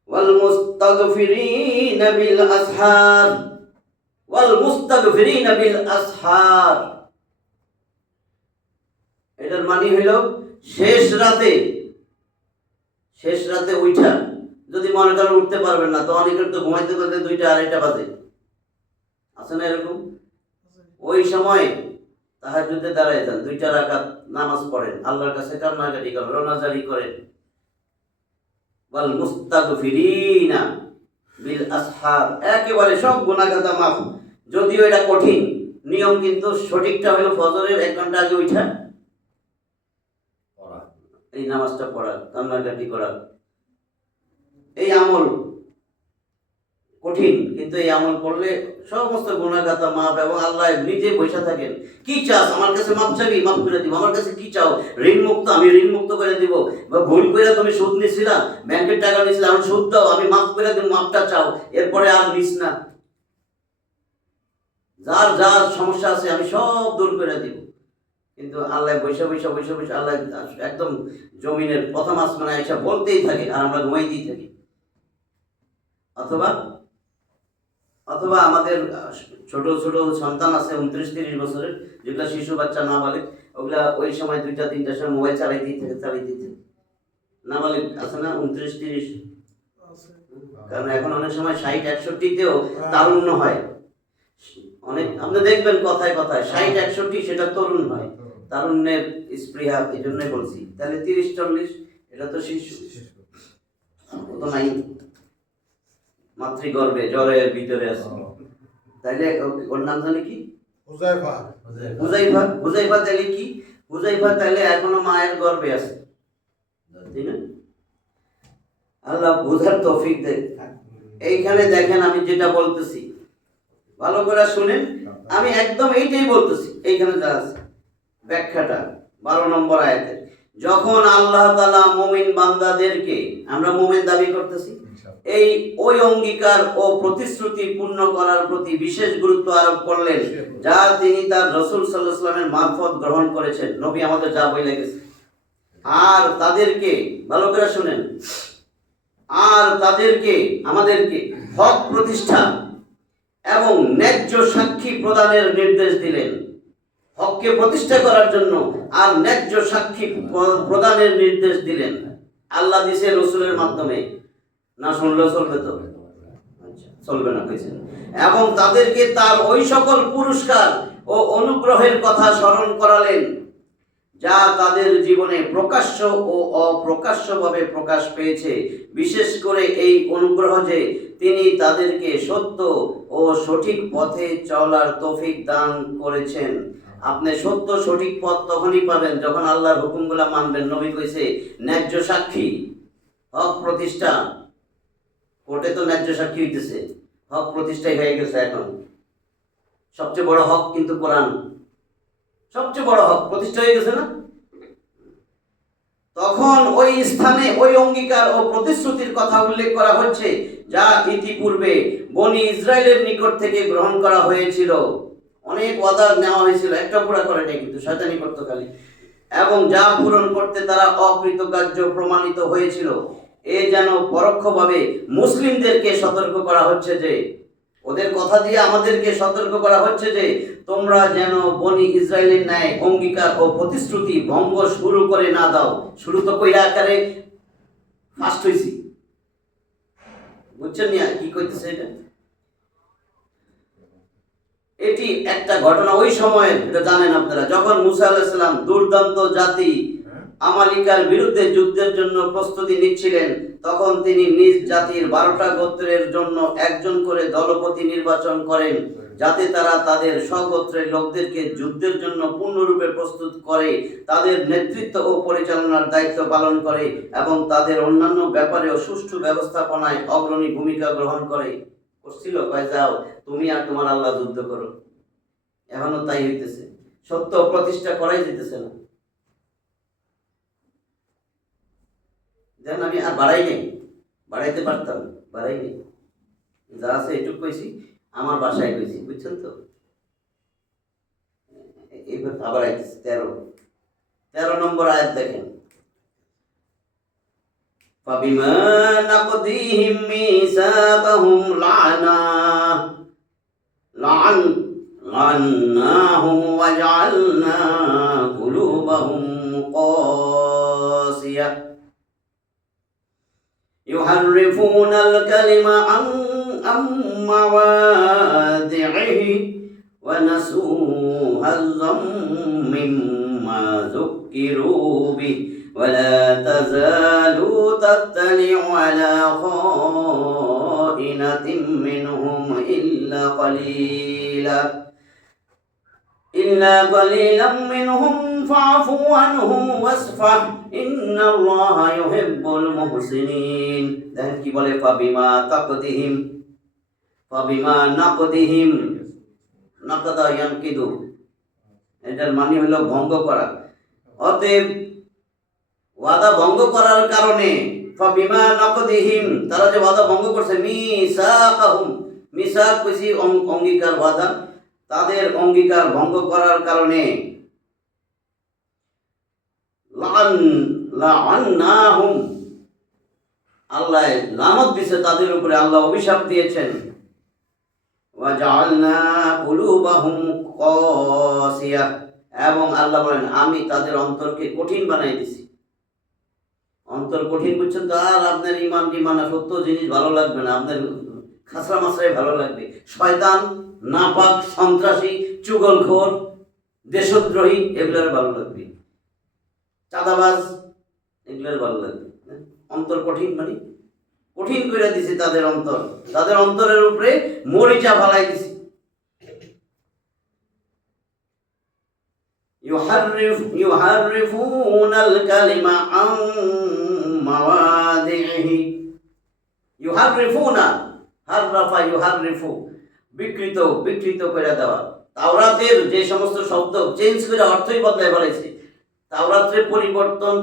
ওয়াল মুস্তাগফিরিনা বিল আসহার, ওয়াল মুস্তাগফিরিনা বিল আসহার, এটার মানে হইল শেষ রাতে উঠা, যদি মনে করেন উঠতে পারবেন না, তো অনেকের তো ঘুমাইতে করতে 2টা 2:30 বাজে, আছে না এরকম? ওই সময় তাহাজ্জুদে দাঁড়ায় যান, 2টা রাকাত নামাজ পড়েন, আল্লাহর কাছে কান্নাকাটি করেন, রোনাজারি করেন। ওয়াল মুস্তাগফিরিনা বিল আসহার, একেবারে সব গুনাহ খাতা মাফ। যদিও এটা কঠিন নিয়ম, কিন্তু সঠিকটা হলো ফজরের 1 ঘন্টা আগে উঠা এই নামাজটা পড়া, কান্নাকাটি করা, এই আমল কঠিন, কিন্তু এই আমল করলে সমস্ত গুনাহগাতা মাপ, এবং আল্লাহ নিজে বসে থাকেন। কি চাস আমার কাছে? মাপ চাবি, মাপ করে দিব। আমার কাছে কি চাও? ঋণ মুক্ত, আমি ঋণ মুক্ত করে দিব। বা ভুল করে তুমি সুদ নিছিলা, ব্যাংকের টাকা নিছিলা, আমি সুদ দাও, আমি মাফ করে দিব, মাপটা চাও, এরপরে আর নিস না। যার যার সমস্যা আছে আমি সব দূর করে দিব। কিন্তু আল্লাহ বৈশা বৈশা বৈশা বৈশা আল্লাহ একদম জমিনের প্রথম আসমানে এসে বলতেই থাকে, আর আমরা ঘুমাইতেই থাকি। অথবা অথবা আমাদের ছোট ছোট সন্তান আছে 29-30 বছরের, যেগুলা শিশু বাচ্চা নাবালিগ, ওগুলা ওই সময় 2টা-3টার সময় মোবাইল চালাইতেই থাকে। নাবালিগ আছে না 29-30, কারণ এখন অনেক সময় 60-61তেও তারুণ্য হয়। অনেক আপনি দেখবেন কথায় কথায় 60-61 সেটা তরুণ হয়, তারুণ্যের স্পৃহা, এই জন্যই বলছি। তাহলে 30-40 এটা তো শিশু, ও তো নাই, মাতৃগর্ভে জ্বরের ভিতরে আছে। তাইলে ওর নাম জানি কি? হুজাইফা। হুজাইফা তাইলে কি? হুজাইফা তাইলে এখনো মায়ের গর্ভে আছে, তাই না? আল্লাহ বুঝার তৌফিক দেয়। এইখানে দেখেন আমি যেটা বলতেছি, ভালো করে শুনেন, আমি একদম এইটাই বলতেছি। এইখানে যা আছে ব্যাখ্যাটা 12 নম্বর আয়াতে, যখন আল্লাহ তাআলা মুমিন বান্দাদেরকে, আমরা মুমিন দাবি করতেছি, ওই অঙ্গীকার ও প্রতিশ্রুতি পূর্ণ করার প্রতি বিশেষ গুরুত্ব আরোপ করলেন, যা তিনি তার রাসূল সাল্লাল্লাহু আলাইহি ওয়াসাল্লামের মারফত গ্রহণ করেছেন। নবী আমাদের যা বলে গেছে, আর তাদেরকে, ভালো করে শুনেন, আর তাদেরকে, আমাদেরকে হক প্রতিষ্ঠা এবং ন্যায্য সাক্ষী প্রদানের নির্দেশ দিলেন। হককে প্রতিষ্ঠা করার জন্য আর ন্যায্য সাক্ষী প্রদানের নির্দেশ দিলেন। আল্লাহ দিছে রাসূলের মাধ্যমে, না শুনলেও চলবে তো? আচ্ছা, চলবে না কইছেন। এবং তাদেরকে তার ওই সকল পুরস্কার ও অনুগ্রহের কথা স্মরণ করালেন, যা তাদের জীবনে প্রকাশ্য ও অপ্রকাশ্যভাবে প্রকাশ পেয়েছে। বিশেষ করে এই অনুগ্রহ যে তিনি তাদেরকে সত্য ও সঠিক পথে চলার তৌফিক দান করেছেন। আপনি সত্য সঠিক পথ তখনই পাবেন যখন আল্লাহর হুকুমগুলা মানবেন। নবী কইছে ন্যায্য সাক্ষী, হক প্রতিষ্ঠা। কোর্টে তো ন্যায্য সাক্ষী হইতেছে, হক প্রতিষ্ঠাই হয়ে গেছে। এখন সবচেয়ে বড় হক কিন্তু কোরআন, সবচেয়ে বড় হক প্রতিষ্ঠা হয়ে গেছে না? তখন ওই স্থানে ওই অঙ্গীকার ও প্রতিশ্রুতির কথা উল্লেখ করা হচ্ছে, যা ইতিপূর্বে বনি ইসরায়েলের নিকট থেকে গ্রহণ করা হয়েছিল। অনেক ওয়াদা নেওয়া হয়েছিল, একটা পুরা করে নাই, কিন্তু শয়তানি করতো খালি, এবং যা পূরণ করতে তারা অকৃতকার্য প্রমাণিত হয়েছিল। এ যেন পরোক্ষভাবে মুসলিমদেরকে সতর্ক করা হচ্ছে যে, ওদের কথা দিয়ে আমাদেরকে সতর্ক করা হচ্ছে যে তোমরা যেন বনি ইসরায়েলের ন্যায় অঙ্গীকার ও প্রতিশ্রুতি ভঙ্গ শুরু করে না দাও। শুরু তো কইরা আকারে ফাস্ট হইছি, বুঝছেন না কি কইতেছে এটা? এটি একটা ঘটনা ওই সময়ের, এটা জানেন আপনারা, যখন মুসা আলাইহিস সালাম দুর্দান্ত জাতি আমালিকার বিরুদ্ধে যুদ্ধের জন্য প্রস্তুতি নিচ্ছিলেন, তখন তিনি নিজ জাতির 12টা গোত্রের জন্য একজন করে দলপতি নির্বাচন করেন, যাতে তারা তাদের স্বগোত্রের লোকদেরকে যুদ্ধের জন্য পূর্ণরূপে প্রস্তুত করে, তাদের নেতৃত্ব ও পরিচালনার দায়িত্ব পালন করে এবং তাদের অন্যান্য ব্যাপারেও সুষ্ঠু ব্যবস্থাপনায় অগ্রণী ভূমিকা গ্রহণ করে। করছিল কয় যাও তুমি আর তোমার আল্লাহ যুদ্ধ করো। এখনো তাই হইতেছে, সত্য প্রতিষ্ঠা করাই যেতেছে না। দেখেন আমি আর বাড়াই নেই, বাড়াইতে পারতাম, বাড়াই নেই, যা আছে এটুক কইছি, আমার বাসায় কইছি, বুঝছেন তো? এইবার আবার আইতেছে 13 নম্বর আয়াত দেখেন, فَبِمَا نَقْضِهِمْ مِيثَاقَهُمْ لَعَنَّاهُمْ وَجَعَلْنَا قُلُوبَهُمْ قَاسِيَةً يُحَرِّفُونَ الْكَلِمَ عَنْ مَوَاضِعِهِ وَنَسُوا حَظًّا مِّمَّا ذُكِّرُوا بِهِ وَلَا تَزَالُ تَطَّلِعُ عَلَى خَائِنَةٍ مِّنْهُمْ إِلَّا قَلِيلًا। ইল্লা কালিলাম মিনহুম ফাফু আনহুম ওয়াসফাহ ইন্নাল্লাহা ইউহিব্বুল মুহসিনিন। দেখেন কি বলে, ফাবিমা নাকদিহিম নাকদা ইয়ানকিদু, এটার মানে হলো ভঙ্গ করা। অতএব ওয়াদা ভঙ্গ করার কারণে, ফাবিমা নাকদিহিম, তারা যে ওয়াদা ভঙ্গ করছে, মিসাকাহুম, মিসাক কইছি অঙ্গীকার, ওয়াদা, তাদের অঙ্গীকার ভঙ্গ করার কারণে লাআন্নাহুম, আল্লাহ লানত দিয়েছে তাদের উপরে, আল্লাহ অভিশাপ দিয়েছেন। ওয়াজআলনা কুলুবাহুম কাসিয়া, এবং আল্লাহ বলেন আমি তাদের অন্তরকে কঠিন বানাই দিছি। অন্তর কঠিন বুঝছেন তো, আর আপনার ইমান টিমানা সত্য জিনিস ভালো লাগবে না, আপনার খাসরা মাসরাই ভালো লাগবে। শয়তান, নাপাক, সন্ত্রাসী, চুগলখোর, দেশদ্রোহী, এগুলোর ভালো লাগবে। চাঁদাবাজ, এগুলোর ভালো লাগবে। অন্তর কঠিন মানে কঠিন করে দিছি তাদের অন্তর, তাদের অন্তরের উপরে মরিচা ফালাই দিছি। ইউহাররিফুনাল কালিমা আম মাওয়াদিহি, ইউহাররিফুনা, হাররাফা ইউহাররিফু, বিকৃত করে দেওয়া। তাওরাতের যে সমস্ত শব্দ চেঞ্জ করে অর্থই বদলায় ফেলেছে, তাওরাতের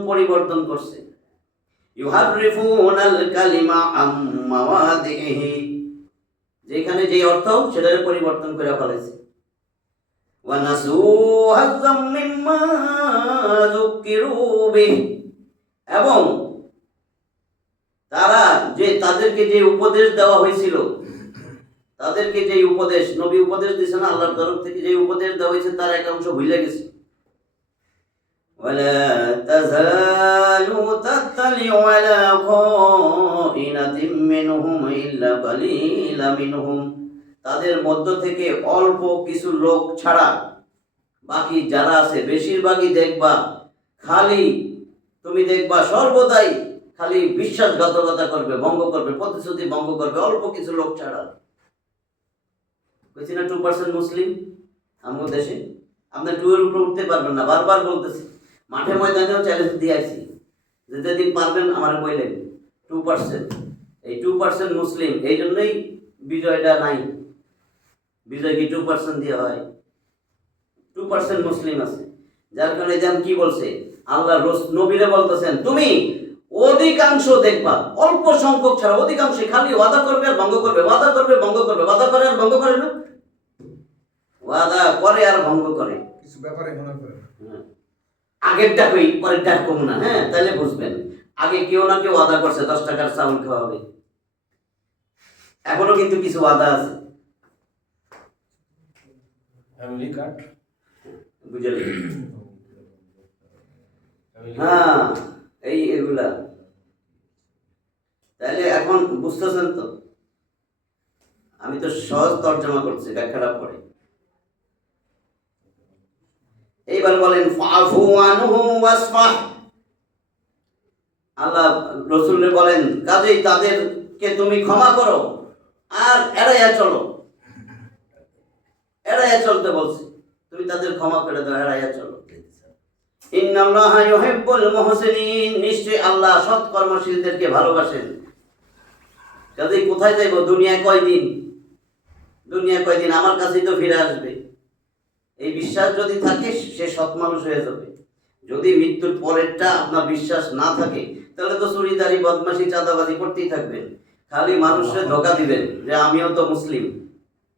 পরিবর্তন করছে। ইউহাররিফুনাল কালিমা আম মাওয়াদিহি, যেখানে যে অর্থ সেটার পরিবর্তন করে ফেলেছে। ওয়া নাসু হাজ্জাম মিম্মা যুকিরু বিহি, এবং তারা যে তাদেরকে যে উপদেশ দেওয়া হয়েছিল, তাদেরকে যে উপদেশ নবী উপদেশ দিয়েছেন আল্লাহর তরফ থেকে, যে উপদেশ দেওয়া হয়েছে তার এক অংশ ভুলে গেছে। ওয়ালা তাযালু তাত্তালিউ আলা খাইনাতিম মিনহুম ইল্লা কালিলা মিনহুম, তাদের মধ্য থেকে অল্প কিছু লোক ছাড়া বাকি যারা আছে বেশিরভাগই দেখবা খালি, তুমি দেখবা সর্বদাই খালি বিশ্বাসঘাতকতা করবে, ভঙ্গ করবে, প্রতিশ্রুতি ভঙ্গ করবে, অল্প কিছু লোক ছাড়া। বলছি না 2% মুসলিম আমাদের দেশে, আপনার 2 এর উপরে উঠতে পারবেন না, বারবার বলতেছি, মাঠে ময়দানেও চ্যালেঞ্জ দিয়ে আসছি, যেদিন পারবেন আমার বললেন 2%, এই 2% মুসলিম, এই জন্যই বিজয়টা নাই। বিজয় কি 2% দিয়ে হয়? 2% মুসলিম আছে, যার কারণে যেন কি বলছে আল্লাহ নবীরে বলতেছেন, তুমি অধিকাংশ দেখবা, অল্প সংখ্যক ছাড়া অধিকাংশ খালি ওয়াদা করবে আর ভঙ্গ করবে, ওয়াদা করবে ভঙ্গ করবে, ওয়াদা করে আর ভঙ্গ করে না, ওয়াদা করে আর ভঙ্গ করে, কিছু ব্যাপারে মনে করে আগেরটা কই পরেরটা কম না। হ্যাঁ, তাহলে বুঝবেন, আগে কেউ না কেউ ওয়াদা করছে 10 টাকার চাউল খাওয়াবে, এখনো কিন্তু কিছু ওয়াদা আছে। ফ্যামিলি কার্ড, বুঝলেন? হ্যাঁ, এগুলা তাহলে এখন বুঝতেছেন তো, আমি তো সহজ তর্জমা করছি, ব্যাখ্যাটা পড়ে। এইবার বলেন ফাফু আনহুম ওয়াসফাহ, আল্লাহ রাসূলকে বলেন কাজেই তাদেরকে তুমি ক্ষমা করো আর এড়াইয়া চলো, এড়াইয়া চলতে বলছি, তুমি তাদের ক্ষমা করে দাও, এড়াইয়া চলো। ইন্নাল্লাহা ইউহিব্বুল মুহসিনিন, নিশ্চয়ই আল্লাহ সৎ কর্মশীলদেরকে ভালোবাসেন। কাজেই কোথায় যাইব, দুনিয়ায় কয়দিন, আমার কাছেই তো ফিরে আসবে, এই বিশ্বাস যদি থাকে সে সৎ মানুষ হয়ে যাবে। যদি মৃত্যুর পরেরটা আপনার বিশ্বাস না থাকে, তাহলে তো চুরিদারি, বদমাশি, চাঁদাবাজি করতেই থাকবেন, খালি মানুষের ধোকা দিবেন যে আমিও তো মুসলিম,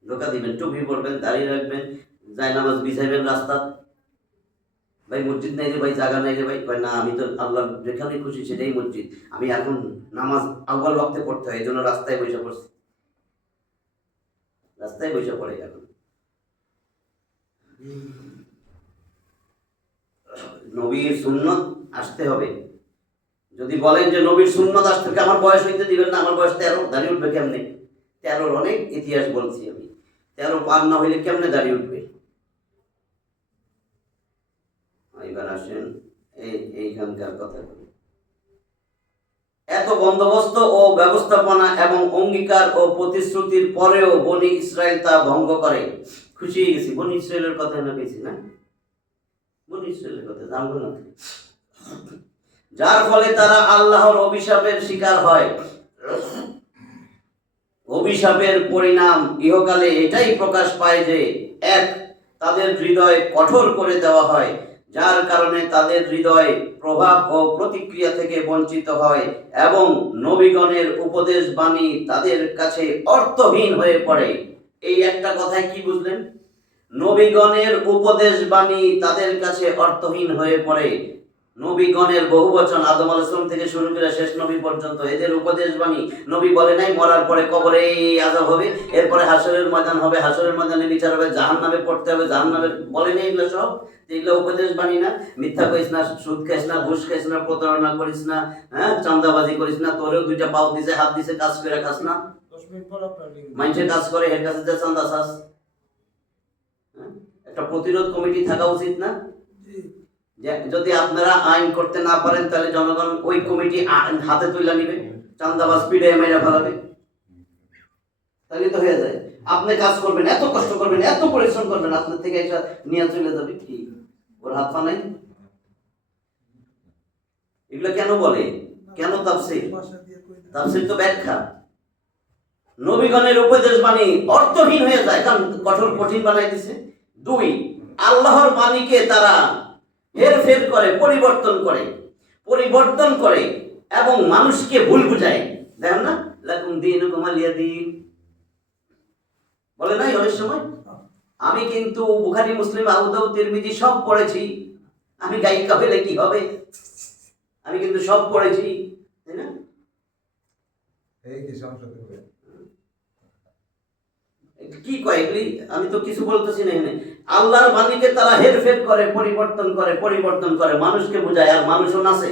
ধোকা দিবেন, টুপি পরবেন, দাঁড়িয়ে রাখবেন, জায়নামাজ বিছাইবেন রাস্তা, ভাই মসজিদ নাই রে ভাই, জায়গা নাই রে ভাই, কয় না আমি তো আল্লাহ যেখানে খুশি সেটাই মসজিদ, আমি এখন নামাজ আউয়াল ওয়াক্তে পড়তে হয়, এই জন্য রাস্তায় বসে পড়ছি, রাস্তায় বসে পড়ে এখন। নবীর সুন্নত আসতে হবে। যদি বলেন যে নবীর সুন্নত আসতে হবে, আমার বয়স হইতে দিবেন না, আমার বয়স 13, দাঁড়িয়ে উঠবে কেমনে? 13 অনেক ইতিহাস বলছি আমি, 13 পার না হইলে কেমনে দাঁড়িয়ে উঠবে? এবার আসেন এইখানকার কথাগুলো। এত বন্দোবস্ত ও ব্যবস্থাপনা এবং অঙ্গীকার ও প্রতিশ্রুতির পরেও বনি ইসরায়েল তা ভঙ্গ করে। খুশি হয়ে গেছি। বনি ইসরায়েলের কথা না পেয়েছি না, বনি ইসরায়েলের কথা জানবো না। যার ফলে তারা আল্লাহর অভিশাপের শিকার হয়। অভিশাপের পরিণাম ইহকালে এটাই প্রকাশ পায় যে এক, তাদের হৃদয় কঠোর করে দেওয়া হয়, যার কারণে তাদের হৃদয় প্রভাব ও প্রতিক্রিয়া থেকে বঞ্চিত হয় এবং নবীগণের উপদেশ বাণী তাদের কাছে অর্থহীন হয়ে পড়ে। এই একটা কথায় কি বুঝলেন? নবীগণের উপদেশ বাণী তাদের কাছে অর্থহীন হয়ে পড়ে। নবীগণের বহুবচন, আদম আলাইহিস সালাম থেকে শুরু করে শেষ নবী পর্যন্ত, এদের উপদেশ বাণী। নবী বলে নাই মরার পরে কবরে আযাব হবে, এরপরে হাসরের ময়দান হবে, হাসরের ময়দানে বিচার হবে, জাহান্নামে পড়তে হবে, জাহান্নামে, বলে নাই এগুলো সব? এগুলো উপদেশ বাণী না? মিথ্যা করিস না, সুদ খাইস না, ঘুষ খাইস না, প্রতারণা করিস না, হ্যাঁ, চাঁদাবাজি করিস না, তোরেও দুইটা পাও দিছে, হাত দিছে, কাজ করে খাস না, 10 মিনিট পর আপনার লিঙ্ক মানুষের কাজ করে এর কাছে যে চাঁদা চাস। হ্যাঁ? একটা প্রতিরোধ কমিটি থাকা উচিত না? যে যদি আপনারা আইন করতে না পারেন তাহলে জনগণ ওই কমিটি হাতে তুলে নিবে, চান্দাবাজ পিড়ে মেরে ফেলাবে, তাহলে তো হয়ে যায়। আপনি কাজ করবেন, এত কষ্ট করবেন, এত পরিশ্রম করবেন, আপনার থেকে একটা নিয়ে চলে যাবে, কি ওর হাত পা নাই? এগুলো কেন বলে? কেন তাফসীর? তাফসীর তো ব্যাখ্যা। নবীগণের উপদেশ বাণী অর্থহীন হয়ে যায়, কারণ কঠোর কঠিন বানাই দিছে। দুই, আল্লাহর বাণীকে তারা হেরফের করে, পরিবর্তন করে এবং মানুষকে ভুল বুঝায়। দেখেন না, লাকুম দীনুকুম ওয়ালিয়া দীন বলে নাই অনেক সময়? আমি কিন্তু বুখারী, মুসলিম, আবু দাউদ, তিরমিজি সব পড়েছি। আমি গায়িকা হলে কি হবে? আমি কিন্তু সব পড়েছি, তাই না? এই কি সংসদে হবে? কি কয় এগুলি? আমি তো কিছু বলতেছি না এখানে। আল্লাহর বাণীকে তারা হেরফের করে, পরিবর্তন করে, মানুষকে বোঝায়, আর মানুষও নাচে।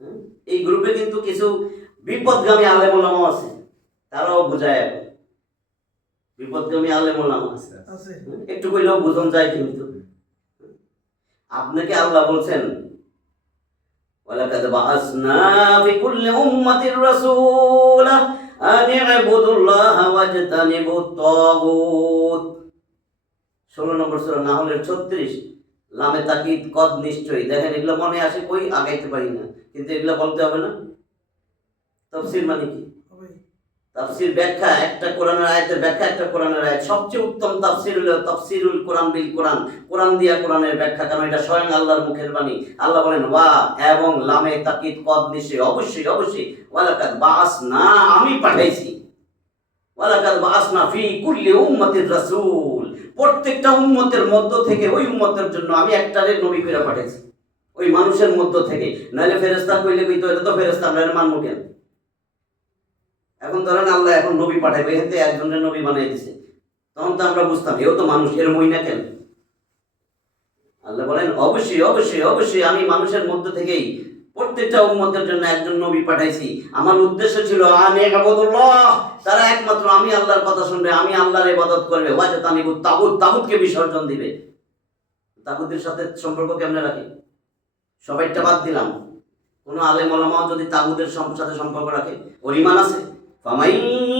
হ্যাঁ? এই গ্রুপে কিন্তু কিছু বিপদগামী আলেম ওলামা আছে, তারাও বোঝায়। এখন বিপদগামী আলেম ওলামা আছে, একটু কইলেও বোঝন যায়। কিন্তু আপনাকে আল্লাহ বলছেন ওয়ালাকাদ বাআসনা ফি কুল্লি উম্মাতির রাসূলা আন ইবুদুল্লাহা ওয়াজতানিবুত তাগুত। 16 নম্বর সূরা নাহলের 36, লামে তাকিদ, কদ নিশ্চয়ই। দেখেন এগুলো মনে আসে কই, আগাইতে পারি না, কিন্তু এগুলো বলতে হবে না। তাফসীর মানে কি? তাফসীর ব্যাখ্যা, একটা কোরআনের আয়াতের ব্যাখ্যা, একটা কোরআনের আয়াত। সবচেয়ে উত্তম তাফসীর হলো তাফসীরুল কোরআন বিল কোরআন, কোরআন দিয়া কোরআনের ব্যাখ্যা, কারণ এটা স্বয়ং আল্লাহর মুখের বাণী। আল্লাহ বলেন ওয়া, এবং লামে তাকিদ, কদ নিশ্চয়ই, অবশ্যই, ওয়ালাকাদ বাআসনা, আমি পাঠাইছি, ওয়ালাকাদ বাআসনা ফি কুল্লি উম্মাতির রাসূল, প্রত্যেকটা উম্মতের মধ্য থেকে ওই উম্মতের জন্য আমি একটারে নবী করে পাঠাইছি, ওই মানুষের মধ্য থেকে। নাহলে ফেরেশতা কইলে কইতো এটা তো ফেরেশতা, আমরা এর মানব কেন? এখন ধরেন আল্লাহ এখন নবী পাঠাইবে, এতে একজনের নবী বানাই দিছে, তখন তো আমরা বুঝতাম এও তো মানুষ, এর মই না কেন? আল্লাহ বলেন অবশ্যই আমি মানুষের মধ্য থেকেই প্রত্যেকটা উম্মতের জন্য একজন নবী পাঠাইছি। আমার উদ্দেশ্য ছিল আনে আবুদুল্লাহ, তারা একমাত্র আমি আল্লাহর কথা শুনবে, আমি আল্লাহর ইবাদত করবে, ওয়াজতানিবুত তাগুত, তাগুতকে বিসর্জন দিবে। তাগুতের সাথে সম্পর্ক কেমনে রাখে? সবাইটা বাদ দিলাম, কোন আলেম ওলামাও যদি তাগুতের সাথে সম্পর্ক রাখে, ওর ঈমান আছে? ফামাই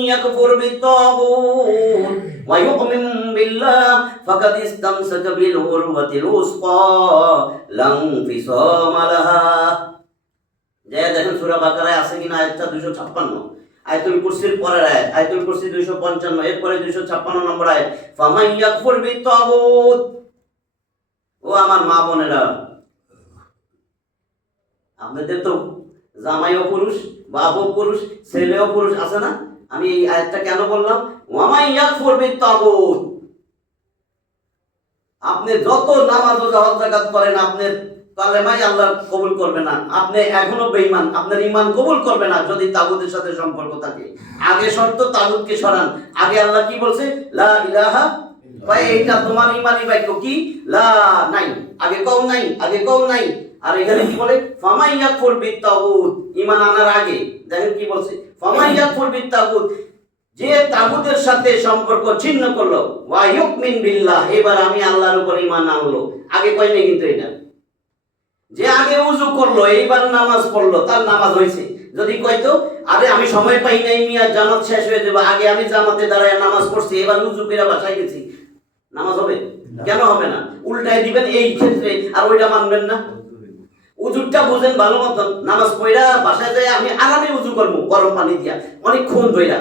ইয়াকফুর বিত-তাগুত ওয়া ইউমিন বিল্লাহ ফাকাদ ইসতামসাকা বিল উরওয়াতিল উসকা লা ইনফিসামা লাহা। যে দেখেন সূরা বাকারায় আছে কিনা আয়াতটা 256, আয়াতুল কুরসির পরের আয়াত, আয়াতুল কুরসি 255, এরপরে 256 নম্বর আয়াত, ফামাই ইয়াকফুর বিত-তাগুত। ও আমার মা বোনেরা, আপনাদের তো জামাইও পুরুষ, বাপও পুরুষ, ছেলেও পুরুষ আছে না? আমি এই আয়াতটা কেন বললাম? ওয়ামাই ইয়াকফুর বিত-তাগুত, আপনি যত নামাজ ও যাকাত করেন, আপনার কালেমাই আল্লাহ কবুল করবে না, আপনি এখনো বেঈমান, আপনার ঈমান কবুল করবে না যদি তাগুতের সাথে সম্পর্ক থাকে। আগে শর্ত তাগুতকে সরান। আগে আল্লাহ কি বলছে? লা ইলাহা, ভাই এটা তোমার ঈমানি বাক্য কি? লা, নাই, আগে কও নাই। আর এখানে কি বলে? ফামাই ইয়াকফুর বিত-তাগুত, ঈমান আনার আগে দেখেন কি বলছে? ফামাই ইয়াকফুর বিত-তাগুত, যে তাগুতের সাথে সম্পর্ক ছিন্ন করলো, ওয়া ইউমিন বিল্লাহ, এবার আমি আল্লাহর উপর ঈমান আনলো। আগে কই নাই কিন্তু এটা। যে আগে ওযু করলো, এইবার নামাজ পড়লো, তার নামাজ হয়েছে। যদি কইতো আরে আমি সময় পাই নাই মিয়া, জামাত শেষ হয়ে যাবে, আগে আমি জামাতে দাঁড়ায় নামাজ পড়ছি, এবার উজু করে বাসায় গেছি, নামাজ হবে? কেন হবে না? উল্টায় দিবেন এই ক্ষেত্রে, আর ওইটা মানবেন না। উজুরটা বুঝেন ভালো মতন, নামাজ পড়া বাসায় যায় আমি আরামে উজু করবো গরম পানি দিয়া অনেকক্ষণ ধইরা।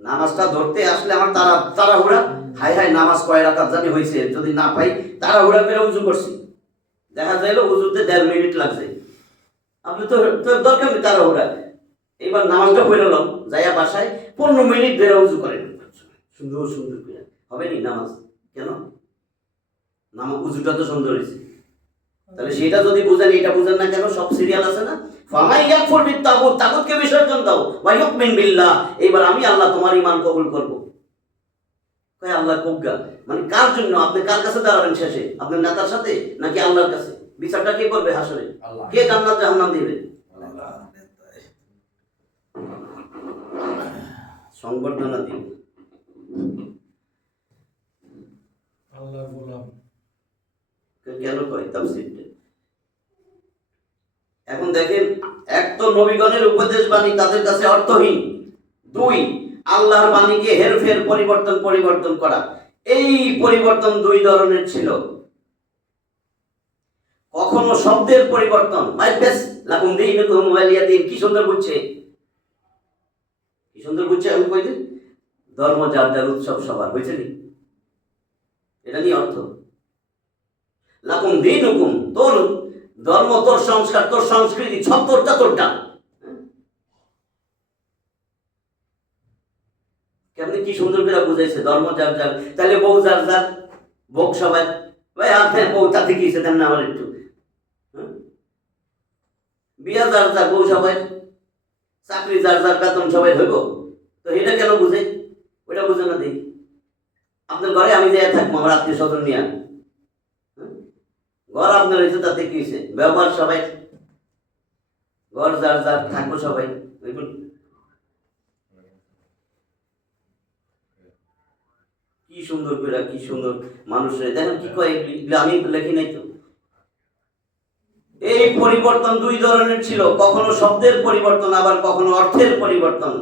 নামাজটা ধরতে আসলে আমার তাড়াহুড়া, হাই হাই নামাজ কয় রাকাত জানি হয়েছে, যদি না পাই তাড়াহুড়া করে উজু করছি, দেখা যাইলো উজুতে 1.5 মিনিট লাগছে। আপনি তো দরকার নেই তাড়াহুড়া, এবার নামাজটা পড়লাম যাইয়া বাসায় 15 মিনিট ধরে উজু করেন, সুন্দর সুন্দর করে হবে নি নামাজ? কেন? নামাজ উজুটা তো সুন্দর হয়েছে। তাহলে সেটা যদি বুঝেন, এটা বুঝেন না কেন? সব সিরিয়াল আছে না, ফামাই ইয়াকফুর বিত্তাগুত, তাগুতকে বিসর্জন দাও, ওয়া ইউমিন বিল্লাহ, এবার আমি আল্লাহ তোমার ঈমান কবুল করব। কয় আল্লাহ কবগা, মানে কার জন্য? আপনি কার কাছে দাঁড়াবেন শেষে? আপনার নেতার সাথে নাকি আল্লাহর কাছে? বিচারটা কে করবে হাসরে? কে জান্নাত জাহান্নাম দিবে? সংবর্ধনা দিন আল্লাহর গোলাম। কেন কয় তাফসীরটা? এখন দেখেন, এক তো নবীগণের উপদেশ বাণী তাদের কাছে অর্থহীন, 2 আল্লাহর বাণীকে হেরফের পরিবর্তন করা। এই পরিবর্তন 2 ধরনের ছিল। কখনো শব্দের পরিবর্তন, লাকুম দীনুকুম ওয়ালিয়া দীন, কি সুন্দর বুঝছে, কি সুন্দর বুঝছে। আমি কই দিন, ধর্ম যার যার, উৎসব সবার, বুঝছে নি? এটা নিয়ে অর্থ। লাকুম দীনুকুম, তোর ধর্ম, তোর সংস্কার, তোর সংস্কৃতি, সব তোরটা। কেমনি কি সুন্দর করে বুঝাইছে, ধর্ম যার যার। তাহলে বউ যার যার, ভোগ সবাই। ভাই আপনার বউ তাতে কি দেন না আমার একটু? বিয়া যার যার, বউ সবাই, চাকরি যার যার, বেতন সবাই হইব। তো এটা কেন বুঝে? ওইটা বুঝে না। দেখি আপনার ঘরে আমি যাই থাকবো, আমার আত্মীয় স্বজন নিয়ে, ঘর আপনার হয়েছে, তাতে কি হয়েছে? ব্যবহার সবাই, ঘর যার যার, থাকবো সবাই। কি সুন্দর করে, কি সুন্দর মানুষের দেখেন কি কয়, আমি লেখি নাই তো। এই পরিবর্তন 2 ধরনের ছিল, কখনো শব্দের পরিবর্তন, আবার কখনো অর্থের পরিবর্তন।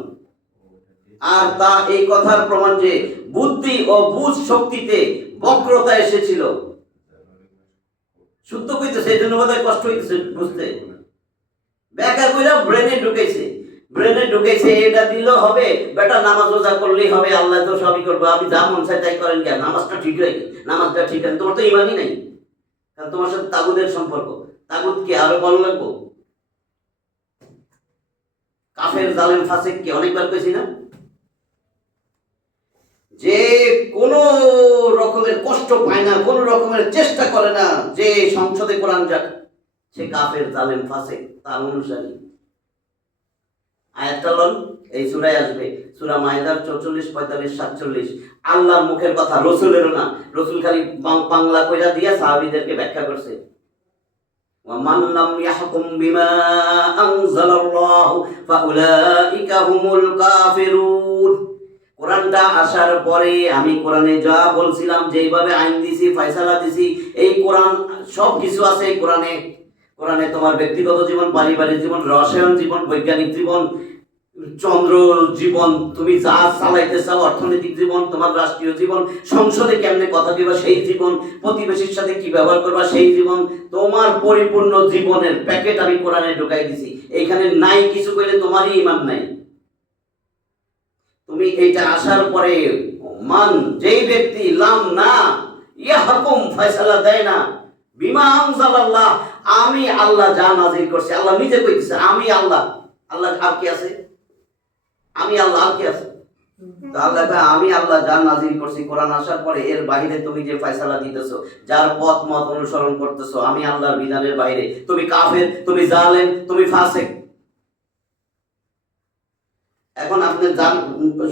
আর তা এই কথার প্রমাণ যে বুদ্ধি ও বুঝ শক্তিতে বক্রতা এসেছিল। শুদ্ধ কইতেছে, এই জন্য বোধহয় কষ্ট হইতেছে বুঝতে। ব্যাখ্যা কইরা ব্রেনে ঢুকেছে, এটা দিলেও হবে, বেটা নামাজ রোজা করলেই হবে, আল্লাহ তো সবই করবো, আমি যা মন চাই তাই করেন কেন? নামাজটা ঠিক রাখি, নামাজটা ঠিক রাখি, তোমার তো ইমানই নাই, কারণ তোমার সাথে তাগুদের সম্পর্ক। তাগুদকে আরো ভালো লাগবো, কাফের জালেম ফাসিক কে অনেকবার কইছি না, যে কোনো রকমের কষ্ট পায় না, কোনো রকমের চেষ্টা করে না যে সংসদে কোরআন যাক, সে কাফের জালেম ফাসিক, তার অনুসারী। আয়াতটা লন, এই সূরায় আসবে, সূরা মাইদার 44, 45, 47। আল্লাহর মুখের কথা, রসুলেরও না। রসুল খালি বাংলা কইরা দিয়া সাহাবীদেরকে ব্যাখ্যা করছে। ওয়ামান লাম ইয়াহকুম বিমা আনজালাল্লাহু ফাউলাইকা হুমুল কাফিরুন। কোরআনটা আসার পরে আমি কোরআনে যা বলছিলাম, যেইভাবে আইন দিছি, ফয়সালা দিছি, এই কোরআন সব কিছু আছে এই কোরআনে। কোরআনে তোমার ব্যক্তিগত জীবন, পারিবারিক জীবন, রসায়ন জীবন, বৈজ্ঞানিক জীবন, চন্দ্র জীবন, তুমি যা চালাইতে চাও, অর্থনৈতিক জীবন, তোমার রাষ্ট্রীয় জীবন, সংসদে কেমনে কথা দিবা সেই জীবন, প্রতিবেশীর সাথে কি ব্যবহার করবা সেই জীবন, তোমার পরিপূর্ণ জীবনের প্যাকেট আমি কোরআনে ঢুকাই দিছি। এইখানে নাই কিছু কইলে তোমারই ঈমান নাই। তুমি এইটা আসার পরে মান, যেই ব্যক্তি লাম না ইয়াহকুম, ফয়সালা দেয় না, বিমা আনজালাল্লাহ, আমি আল্লাহ যা নাযিল করছি, আল্লাহ নিজে কইতেছে আমি আল্লাহ। আল্লাহ আর কি আছে? আমি আল্লাহ, আর কি আছে? আল্লাহ আমি আল্লাহ যা নাযিল করছি, কোরআন আসার পরে এর বাইরে তুমি যে ফয়সালা দিতেছো, যার পথ মত অনুসরণ করতেছো, আমি আল্লাহর বিধানের বাইরে, তুমি কাফের, তুমি জালেম, তুমি ফাসিক। এখন আপনার জান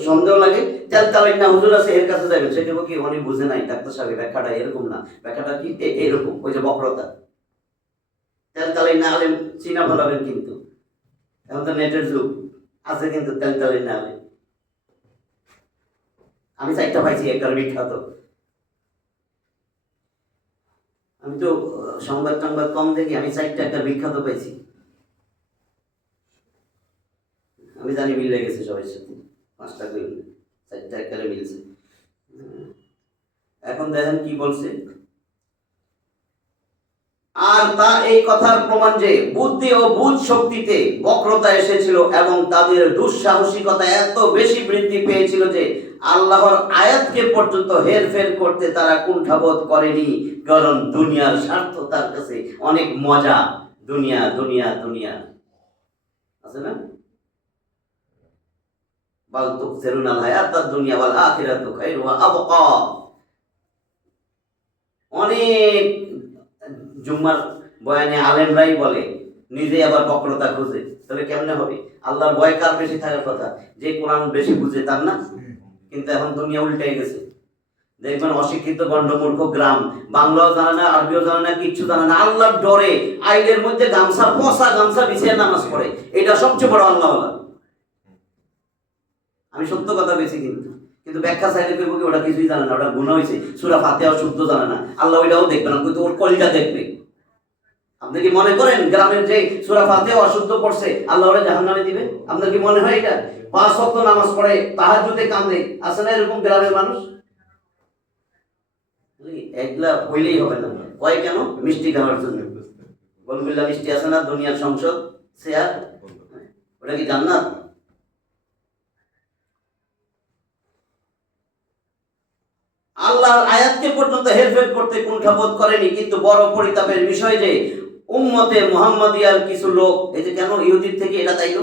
সন্দেহ লাগে, তেলতালাই না হুজুর আছে, এর কাছে যাবেন, সে দেবো কি উনি বুঝে নাই, ডাক্তার সাহেব ব্যাখ্যাটা এরকম না, ব্যাখ্যাটা কি এরকম, ওই যে বক্রতা। তেলতালাই না আলেম চিনা ফেলাবেন, কিন্তু এখন তো নেটের যুগ আছে, কিন্তু তেলতালাই না আলেম আমি 4টা পাইছি, একটার বিখ্যাত। আমি তো সংবাদ কম দেখি, আমি 4টা একটা বিখ্যাত পাইছি। আমি জানি মিলে গেছে সবার সাথে, 5টা কই 4টা একবারে মিলছে। এখন দেখেন কি বলছে, আর তা এই কথার প্রমাণ যে বুদ্ধি ও বুঝ শক্তিতে বক্রতা এসেছিল এবং তাদের দুঃসাহসিকতা এত বেশি বৃদ্ধি পেয়েছিল যে আল্লাহর আয়াতকে পর্যন্ত হেরফের করতে তারা কুণ্ঠাবোধ করেনি, কারণ দুনিয়ার স্বার্থ তার কাছে অনেক মজা। দুনিয়া দুনিয়া দুনিয়া আছে না, বাল তুকসিরুনাল হায়াতাদ দুনিয়া ওয়াল আখিরাতু খায়রুন ওয়া আবকা। অনেক জুম্মার বয়ানে আলেমরাই বলে, নিজে আবার বক্রতা খুঁজে, তাহলে কেমনে হবে? আল্লাহর ভয় কার বেশি থাকার কথা? যে কোরআন বেশি বুঝে তার না? কিন্তু এখন দুনিয়া উল্টে গেছে। দেখবেন অশিক্ষিত গন্ডমূর্খ গ্রাম, বাংলাও জানে না, আরবিও জানে না, কিচ্ছু জানে না, আল্লাহর ডরে আইলের মধ্যে গামছা, পচা গামছা বিছিয়ে নামাজ পড়ে। এটা সবচেয়ে বড় আল্লাহ। আমি সত্য কথা বেশি, কিন্তু ব্যাখ্যা চাইলে কইব কি ওটা কিছুই জানে না, ওটা গুনাহ হইছে, সূরা ফাতিহা শুদ্ধ জানে না, আল্লাহ ওইটাও দেখবে না, কিন্তু ওর কলিজা দেখবে। আপনি কি মনে করেন গ্রামের যে সূরা ফাতিহা অশুদ্ধ পড়ছে আল্লাহ ওরে জাহান্নামে দিবে? আপনার কি মনে হয় এটা? 5 ওয়াক্ত নামাজ পড়ে, তাহাজ্জুদে কাঁদে, আছে না এরকম গ্রামের মানুষ? এগুলা হইলেই হবে না। কয় কেন? মিষ্টি খাওয়ার জন্য। বলবিল্লা মিষ্টি আছে না, দুনিয়ার সংসদ চেয়ার, ওটা কি জান্নাত? আল্লাহর আয়াতকে পর্যন্ত হেরফের করতে কুণ্ঠাবোধ করেনি, কিন্তু বড় পরিতাপের বিষয় যে উম্মতে মুহাম্মাদিয়ার কিছু লোক, এই যে কেন ইহুদির থেকে এটা তাইলো,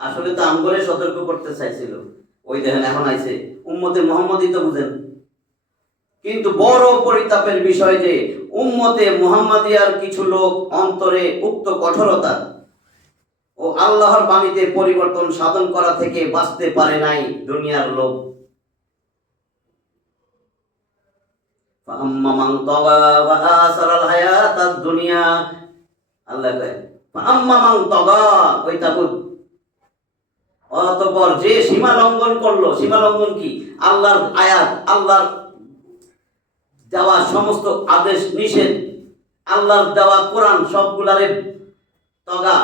আসলে তো আমগরে সতর্ক করতে চাইছিল। ওই দেখেন এখন আইছে উম্মতে মুহাম্মাদি, তো বুঝেন। কিন্তু বড় পরিতাপের বিষয় যে উম্মতে মুহাম্মাদিয়ার কিছু লোক অন্তরে উক্ত কঠোরতা ও আল্লাহর বাণীতে পরিবর্তন সাধন করা থেকে বাঁচতে পারে নাই দুনিয়ার লোক। فأما من طغى وآثر الحياة الدنيا আল্লাহ কয় فأما من طغى, ওই তাগুত, অতঃপর যে সীমা লঙ্ঘন করলো। সীমা লঙ্ঘন কি? আল্লাহর আয়াত, আল্লাহর দেওয়া সমস্ত আদেশ নিষেধ, আল্লাহর দেওয়া কোরআন সবগুলারে তগা।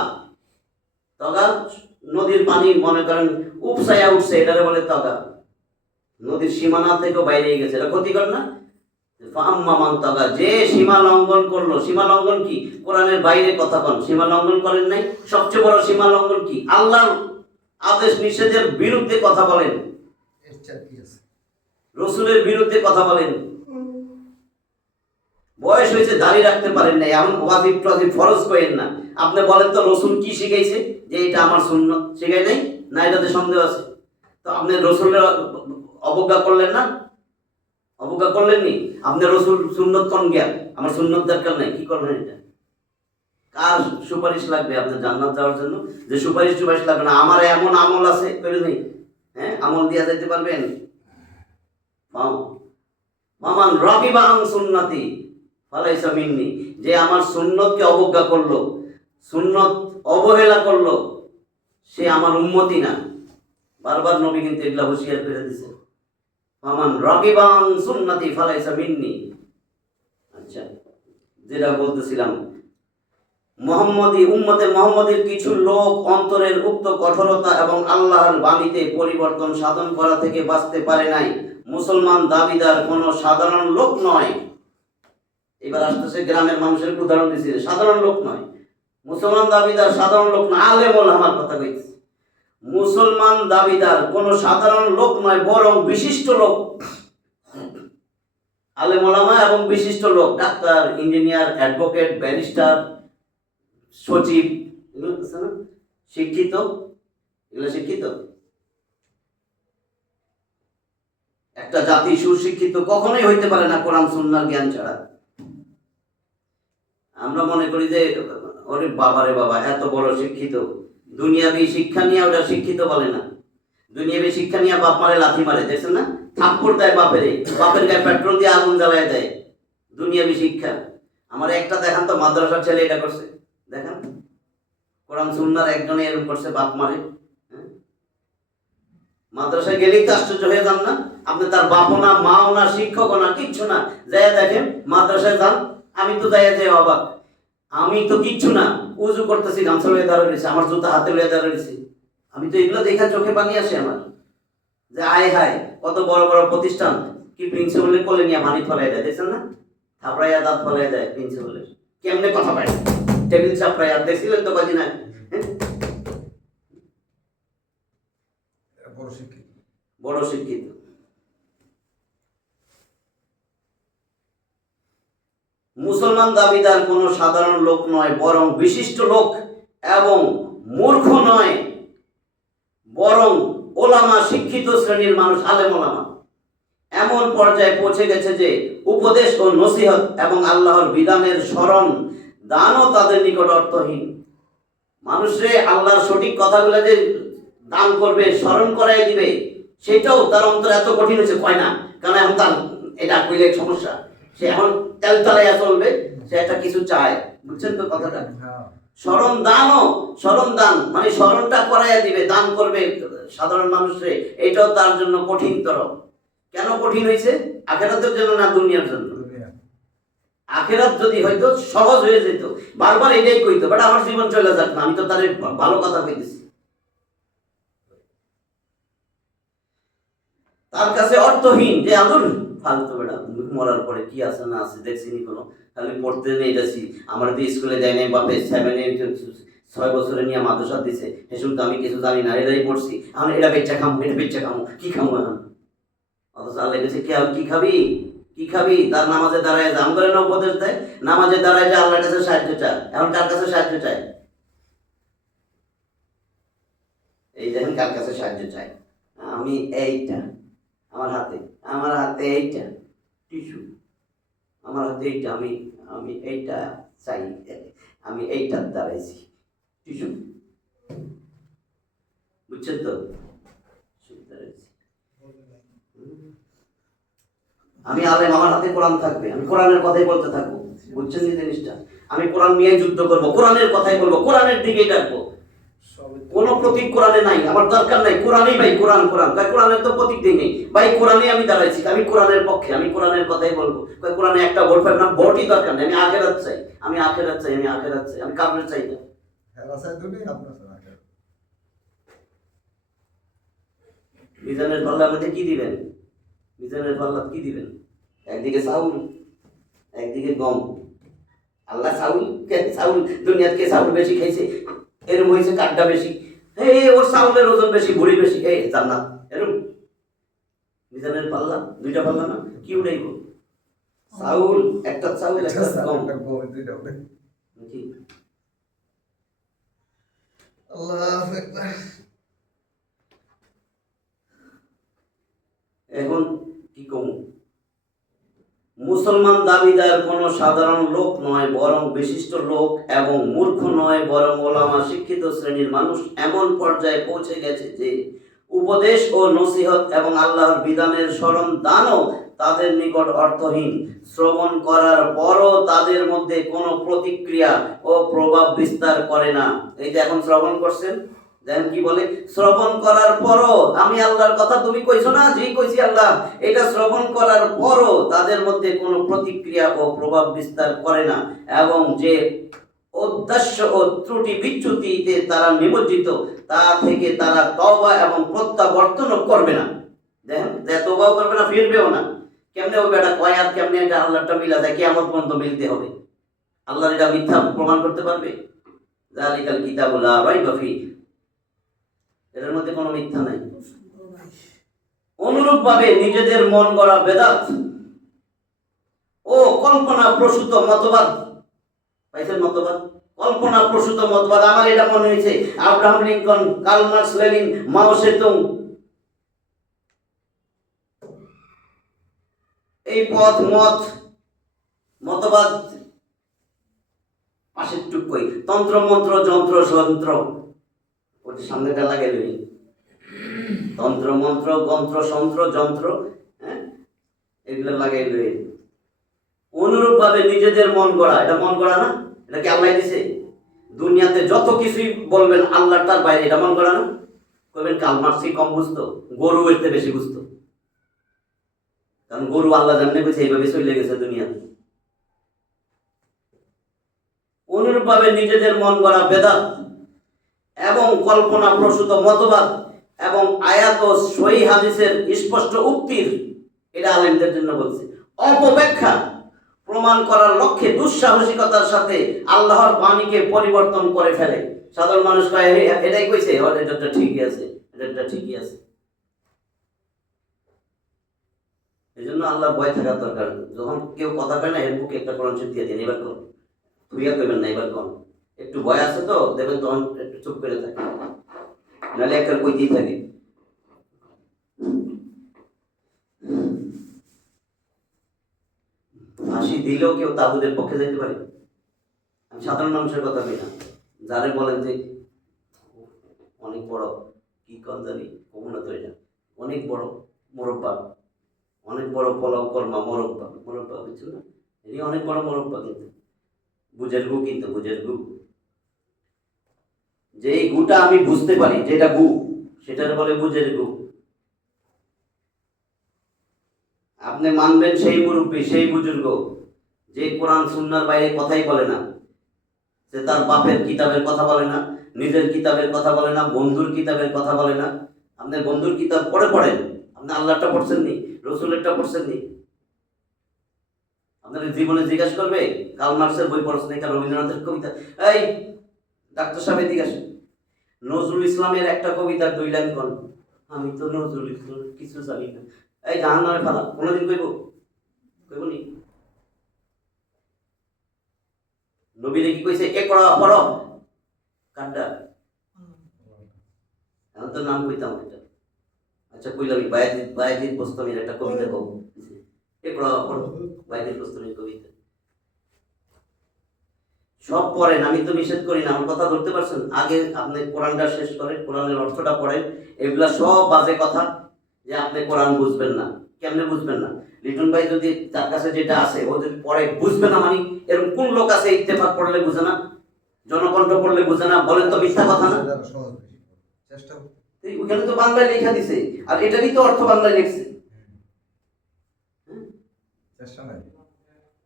তগা নদীর পানি মনে করেন উপসায়া উঠছে, এটারে বলে তগা। নদীর সীমানা থেকেও বাইরে গেছে, এটা ক্ষতিকর না? যে সীমা লঙ্ঘন করলো। সীমা লঙ্ঘন কি? কোরআনের বাইরে কথা বল, সীমা লঙ্ঘন করেন নাই। সবচেয়ে বড় সীমা লঙ্ঘন কি? আল্লাহর আদেশ নিষেধের বিরুদ্ধে কথা বলেন, রসুলের বিরুদ্ধে কথা বলেন। বয়স হয়েছে, দাঁড়িয়ে রাখতে পারেন না, এমন ওয়াজিব টজিব ফরজ করেন না। আপনি বলেন তো রসুল কি শিখাইছে? যে এটা আমার সুন্নত, শিখাই নাই না? এটাতে সন্দেহ আছে? তো আপনি রসুলের অবজ্ঞা করলেন না? অবজ্ঞা করলেননি? আপনি রসুল সুন্নত কোন জ্ঞান? আমার সুন্নত দরকার নাই, কি করবেন এটা? কার সুপারিশ লাগবে আপনার জান্নাত যাওয়ার জন্য? যে সুপারিশ লাগবে না, আমার এমন আমল আছে করে নেই, হ্যাঁ, আমল দিয়া যাইতে পারবেন। মামান রাগিবা আন সুন্নতি ফালাইসা মিন্নি, যে আমার সুন্নতকে অবজ্ঞা করলো, সুন্নত অবহেলা করলো, সে আমার উম্মতি না। বারবার নবী কিন্তু এগুলা হুঁশিয়ার করে দিছে, মামান রাগিবা আন সুন্নতি ফালাইসা মিন্নি। আচ্ছা, যেটা বলতেছিলাম, উম্মতে মুহাম্মদের কিছু লোক অন্তরের উক্ত কঠোরতা এবং আল্লাহর বাণীতে পরিবর্তন সাধন করা থেকে বাঁচতে পারে নাই। মুসলমান দাবিদার কোনো সাধারণ লোক নয়। এবার আসতেছে গ্রামের মানুষের উদাহরণ দিচ্ছে, সাধারণ লোক নয়। মুসলমান দাবিদার সাধারণ লোক না, আলেম ওলামার কথা কইছে। মুসলমান দাবিদার কোনো সাধারণ লোক নয়, বরং বিশিষ্ট লোক। আলেম ওলামা এবং বিশিষ্ট লোক, ডাক্তার, ইঞ্জিনিয়ার, অ্যাডভোকেট, ব্যারিস্টার, সচিব, এগুলো আছে না, শিক্ষিত, এগুলো শিক্ষিত। একটা জাতি সুশিক্ষিত কখনোই হইতে পারে না কোরআন সুন্নাহর জ্ঞান ছাড়া। আমরা মনে করি যে ওরে বাবারে বাবা এত বড় শিক্ষিত, দুনিয়াবি শিক্ষা নিয়ে ওটা শিক্ষিত বলে না। দুনিয়াবি শিক্ষা নিয়ে বাপ মারে লাথি মারে, দেখছেন না? থাপ্পড় দেয় বাপের গায়ে পেট্রোল দিয়ে আগুন জ্বালায় দেয়। দুনিয়াবি শিক্ষা। আমার একটা দেখান তো মাদ্রাসার ছেলে এটা করছে, দেখেন কোরআন সুন্নাহর একজনে এরকম করছে, বাপ মারে। মাদ্রাসায় গেলেই তো আশ্চর্য হয়ে যান না আপনি? তার বাপও না, মাও না, শিক্ষকও না, কিচ্ছু না, যাইয়া দেখেন মাদ্রাসায় যান। আমি তো যাইয়া যাই অবাক, আমি তো কিচ্ছু না, উজু করতেছি, গামছা লয়ে দাঁড়িয়ে রয়েছে, আমার জুতা হাতে লয়ে দাঁড়িয়ে রয়েছে। আমি তো এগুলো দেখা চোখে পানি আসে আমার, যে আয় হায় কত বড় বড় প্রতিষ্ঠান কি প্রিন্সিপালের কোলে নিয়ে পানি ফলাই দেয়, দেখছেন না? থাপড়াইয়া দাঁত ফলাই দেয় প্রিন্সিপালের, কেমনে কথা পায়, টেবিল চাপড়াইয়া, দেখছিলেন তো কদিন আগে? বড় শিক্ষিত। বড় শিক্ষিত। মুসলমান দাবিদার কোনো সাধারণ লোক নয়, বরং বিশিষ্ট লোক, এবং মূর্খ নয়, বরং ওলামা, শিক্ষিত শ্রেণীর মানুষ, আলেম ওলামা। এমন পর্যায়ে পৌঁছে গেছে যে উপদেশ ও নসিহত এবং আল্লাহর বিধানের স্মরণ দানও তাদের নিকট অর্থহীন। মানুষরে আল্লাহর সঠিক কথাগুলো যে দান করবে, স্মরণ করাই দিবে, সেটাও তার অন্তর এত কঠিন হয়েছে, কয় না। কারণ এখন তার এটা কইলে সমস্যা, সে এখন তেল তালাইয়া চলবে, সে একটা কিছু চায়, বুঝছেন তো কথাটা? স্মরণ দান মানে স্মরণটা করাইয়া দিবে, দান করবে সাধারণ মানুষরে, এটাও তার জন্য কঠিনতর। কেন কঠিন হয়েছে? আখিরাতের জন্য না দুনিয়ার জন্য? আখিরাত যদি হয়তো সহজ হয়ে যেত, বারবার এটাই কইতো, বাট আমার জীবন চলে যাক না, আমি তো তার ভালো কথা কইতেছি। তার কাছে অর্থহীন, যে আদর ফালতু বেটা, মরার পরে কি আছে না আছে দেখছিনি কোনো, খালি পড়তে নেই যাচ্ছি। আমার তো স্কুলে দেয় নাই বাপে, 6 বছরে নিয়ে মাদ্রাসা দিছে, এসব তো আমি কিছু জানি না, এটাই পড়ছি, এখন এটা বেচ্চা খামো, এটা বেচ্চা খামো, কি খামো এখন? অথচ আল্লাহ গেছে কি খাবি, কি খাবি? তার নামাজে দাঁড়ায় যা, আমাদের না উপদেশ দেয়, নামাজে দাঁড়ায় যে আল্লাহর কাছে সাহায্য চায়। এখন কার কাছে সাহায্য চায়? এই দেখেন কার কাছে সাহায্য চায়, আমি এইটা আমার হাতে এইটা টিস্যু, আমার হাতে এইটা, আমি এইটা চাই, আমি এইটার দাঁড়াইছি টিস্যু, বুঝছেন তো? আমি আলেম, আমার হাতে কোরআন থাকবে, আমি কোরআনের কথাই বলতে থাকবো, বুঝছেন এই জিনিসটা? আমি কোরআন নিয়ে যুদ্ধ করব, কোরআনের কথাই বলবো, কোরআনের দিকেই ডাকবো। কোন প্রতীক কোরআনে নাই, আমার দরকার নাই, কোরআনই ভাই, কোরআন কোরআন, তাই কোরআনের তো প্রতীক দিই নেই ভাই, কোরআনই আমি দাঁড়াইছি, আমি কোরআনের পক্ষে, আমি কোরআনের কথাই বলবো। কোরআনে একটা ভোট পাই না, ভোটই দরকার নেই, আমি আখেরাত চাই, আমি আখেরাত চাই, আমি আখেরাত চাই, আমি কাফের চাই না। মিজানের পাল্লার মধ্যে কি দিবেন? মিজানের পাল্লা কি দিবেন? একদিকে চাউল, একদিকে গম। আল্লাহ চাউল দুনিয়াতে কে চাউল বেশি খাইছে, এরম হয়েছে কাঠটা বেশি, ওর চাউলের ওজন বেশি, ভুড়ি বেশি, জান্নাত, এরম। মিজানের পাল্লা দুইটা পাল্লা না, কি উঠাইব? চাউল, একটা চাউল, একটা গম, কি? এখন কি কম? মুসলমান দাবিদার কোনো সাধারণ লোক নয়, বরং বিশিষ্ট লোক, এবং মূর্খ নয়, বরং ওলামা, শিক্ষিত শ্রেণীর মানুষ। এমন পর্যায়ে পৌঁছে গেছে যে উপদেশ ও নসিহত এবং আল্লাহর বিধানের স্মরণ দানও তাদের নিকট অর্থহীন। শ্রবণ করার পরও তাদের মধ্যে কোনো প্রতিক্রিয়া ও প্রভাব বিস্তার করে না। এই যে এখন শ্রবণ করছেন, দেখেন কি বলে, শ্রবণ করার পরও, আমি আল্লাহর কথা তুমি কইছো না, জি কইছি আল্লাহ, এটা শ্রবণ করার পরও তাদের মধ্যে কোনো প্রতিক্রিয়া ও প্রভাব বিস্তার করে না, এবং যে উদ্দেশ্য ও ত্রুটি বিচ্যুতিতে তারা নিমজ্জিত, তা থেকে তারা তওবা এবং প্রত্যাবর্তনও করবে না। দেখেন, তওবাও করবে না, ফিরবেও না। কেমনে ওই বেটা কয়, আর কেমনে এটা আল্লাহটা মিলা যায়, কিয়ামত পর্যন্ত মিলতে হবে। আল্লাহ এটা মিথ্যা প্রমাণ করতে পারবে? যালিকাল কিতাবু লা রাইবা ফীহি, এর মধ্যে কোনো মিথ্যা নাই। অনুরূপ ভাবে নিজেদের মন গড়া বেদাত ও কল্পনা প্রসূত মতবাদ, পাইছেন? মতবাদ, কল্পনা প্রসূত মতবাদ। আমার এটা মনে হয়েছে Abraham Lincoln, Karl Marx, Lenin, মাও সেতুং, এই পথ মত মতবাদ পাশের টুক কই, তন্ত্র মন্ত্র যন্ত্র যন্ত্র, ওটা সামনেটা লাগাই লই, তন্ত্র মন্ত্র গন্ত্র সন্ত্র যন্ত্র, এগুলো লাগাই লই। অনুরূপ ভাবে নিজেদের মন গড়া, এটা মন গড়া না, এটা কি আল্লাহ দিছে? দুনিয়াতে যত কিছুই বলবেন আল্লাহ তার বাইরে, এটা মন গড়া না? কইবেন কার্ল মার্কস কম বুঝতো, গরু এতে বেশি বুঝতো, কারণ গরু আল্লাহ জানলে কইছে এইভাবে চলে গেছে দুনিয়াতে। অনুরূপভাবে নিজেদের মন গড়া বেদাত এবং কল্পনা প্রসূত মতবাদ এবং আয়াত ও সহিহ হাদিসের স্পষ্ট উক্তির, এটা আলেমদের জন্য বলছে, অপব্যাখ্যা প্রমাণ করার লক্ষ্যে দুঃসাহসিকতার সাথে আল্লাহর বাণীকে পরিবর্তন করে ফেলে। সাধারণ মানুষ কয় এটাই কইছে, এটা ঠিকই আছে, এটা ঠিকই আছে। এই জন্য আল্লাহর ভয় থাকার দরকার। যখন কেউ কথা কয় না, এর বুকে একটা কোরআন শরীফ দিয়ে দিন, এবার কোন তুইয়া কইবেন না, এবার কোন একটু ভয় আছে তো দেখবেন, তখন একটু চুপ করে থাকে, নাহলে একটা কইতেই থাকে। ফাঁসি দিলেও কেউ তাগুদের পক্ষে যেতে পারে? আমি সাধারণ মানুষের কথা বলি না, যারে বলেন যে অনেক বড় কি কন্দানি কমনা তো, এটা অনেক বড় মোরব্বা, অনেক বড় পোলাও কর্মা মোরব্বা, মোরব্বা বুঝছেন না, এটি অনেক বড় মোরব্বা, কিন্তু বুঝের গু, কিন্তু বুঝের গু, যে এই গুটা আমি বুঝতে পারি, যেটা গু সেটার বলে বুঝের গু। আপনি মানবেন সেই মুরব্বী, সেই বুজুর্গ যে কোরআন সুন্নাহর বাইরে কথাই বলে না, যে তার বাপের কিতাবের কথা বলে না, নিজের কিতাবের কথা বলে না, বন্ধুর কিতাবের কথা বলে না। আপনি বন্ধুর কিতাব পড়েন, আপনি আল্লাহটা পড়ছেন নি, রসুলেরটা পড়ছেন নি? আপনার জীবনে জিজ্ঞাসা করবে কার্ল মার্কসের বই পড়ছেন নি, রবীন্দ্রনাথের কবিতা? এই ডাক্তার সাহেব এদিকে আসেন, নজরুল ইসলামের একটা কবিতার 2 লাইন কোন? আমি তো নজরুল ইসলাম কিছু জানি না। এই জাহান্নামে ফালা কোনোদিন কইব? কইব নি? নবীরে কি কইছে এ পড়ো কান্ডা? এখন তো নাম কইতাম এটা। আচ্ছা কইলামই, বায়াজিদ বোস্তামীর একটা কবিতা কও, এ পড়ো বায়াজিদ বোস্তামীর কবিতা। সব পড়েন, আমি তো নিষেধ করি না, আমার কথা ধরতে পারছেন? আগে আপনি কোরআনটা শেষ করেন, কোরআনের অর্থটা পড়েন। এগুলা সব বাজে কথা যে আপনি কোরআন বুঝবেন না। কেমনে বুঝবেন না? লিটন ভাই যদি তার কাছে যেটা আছে ও যদি পড়ে বুঝবে না, মানে এরকম কোন লোক আছে ইত্তেফাক পড়লে বুঝে না, জনকণ্ঠ পড়লে বুঝে না? বলেন তো, মিথ্যা কথা না? ওখানে তো বাংলায় লেখা দিছে, আর এটারই তো অর্থ বাংলায় লিখছে।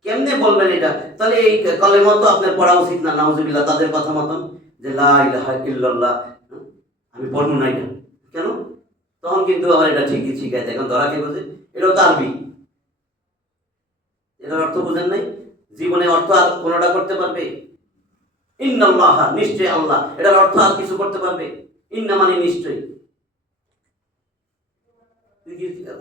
কেমনে বলবেন এটা? তাহলে এই কলেমা তো আপনার পড়া উচিত না, নাউজুবিল্লাহ, তাদের কথা মতন যে লা ইলাহা ইল্লাল্লাহ আমি পড়বো না এটা। কেন? তখন কিন্তু আবার এটা ঠিকই শিখাইতে, এখন ধরা কে বোঝে? এটাও তো আরবি, এটার অর্থ বুঝেন নাই? জীবনে অর্থ আর কোনোটা করতে পারবে? ইন্নাল্লাহ নিশ্চয় আল্লাহ, এটার অর্থ আর কিছু করতে পারবে? ইন্না মানে নিশ্চয়।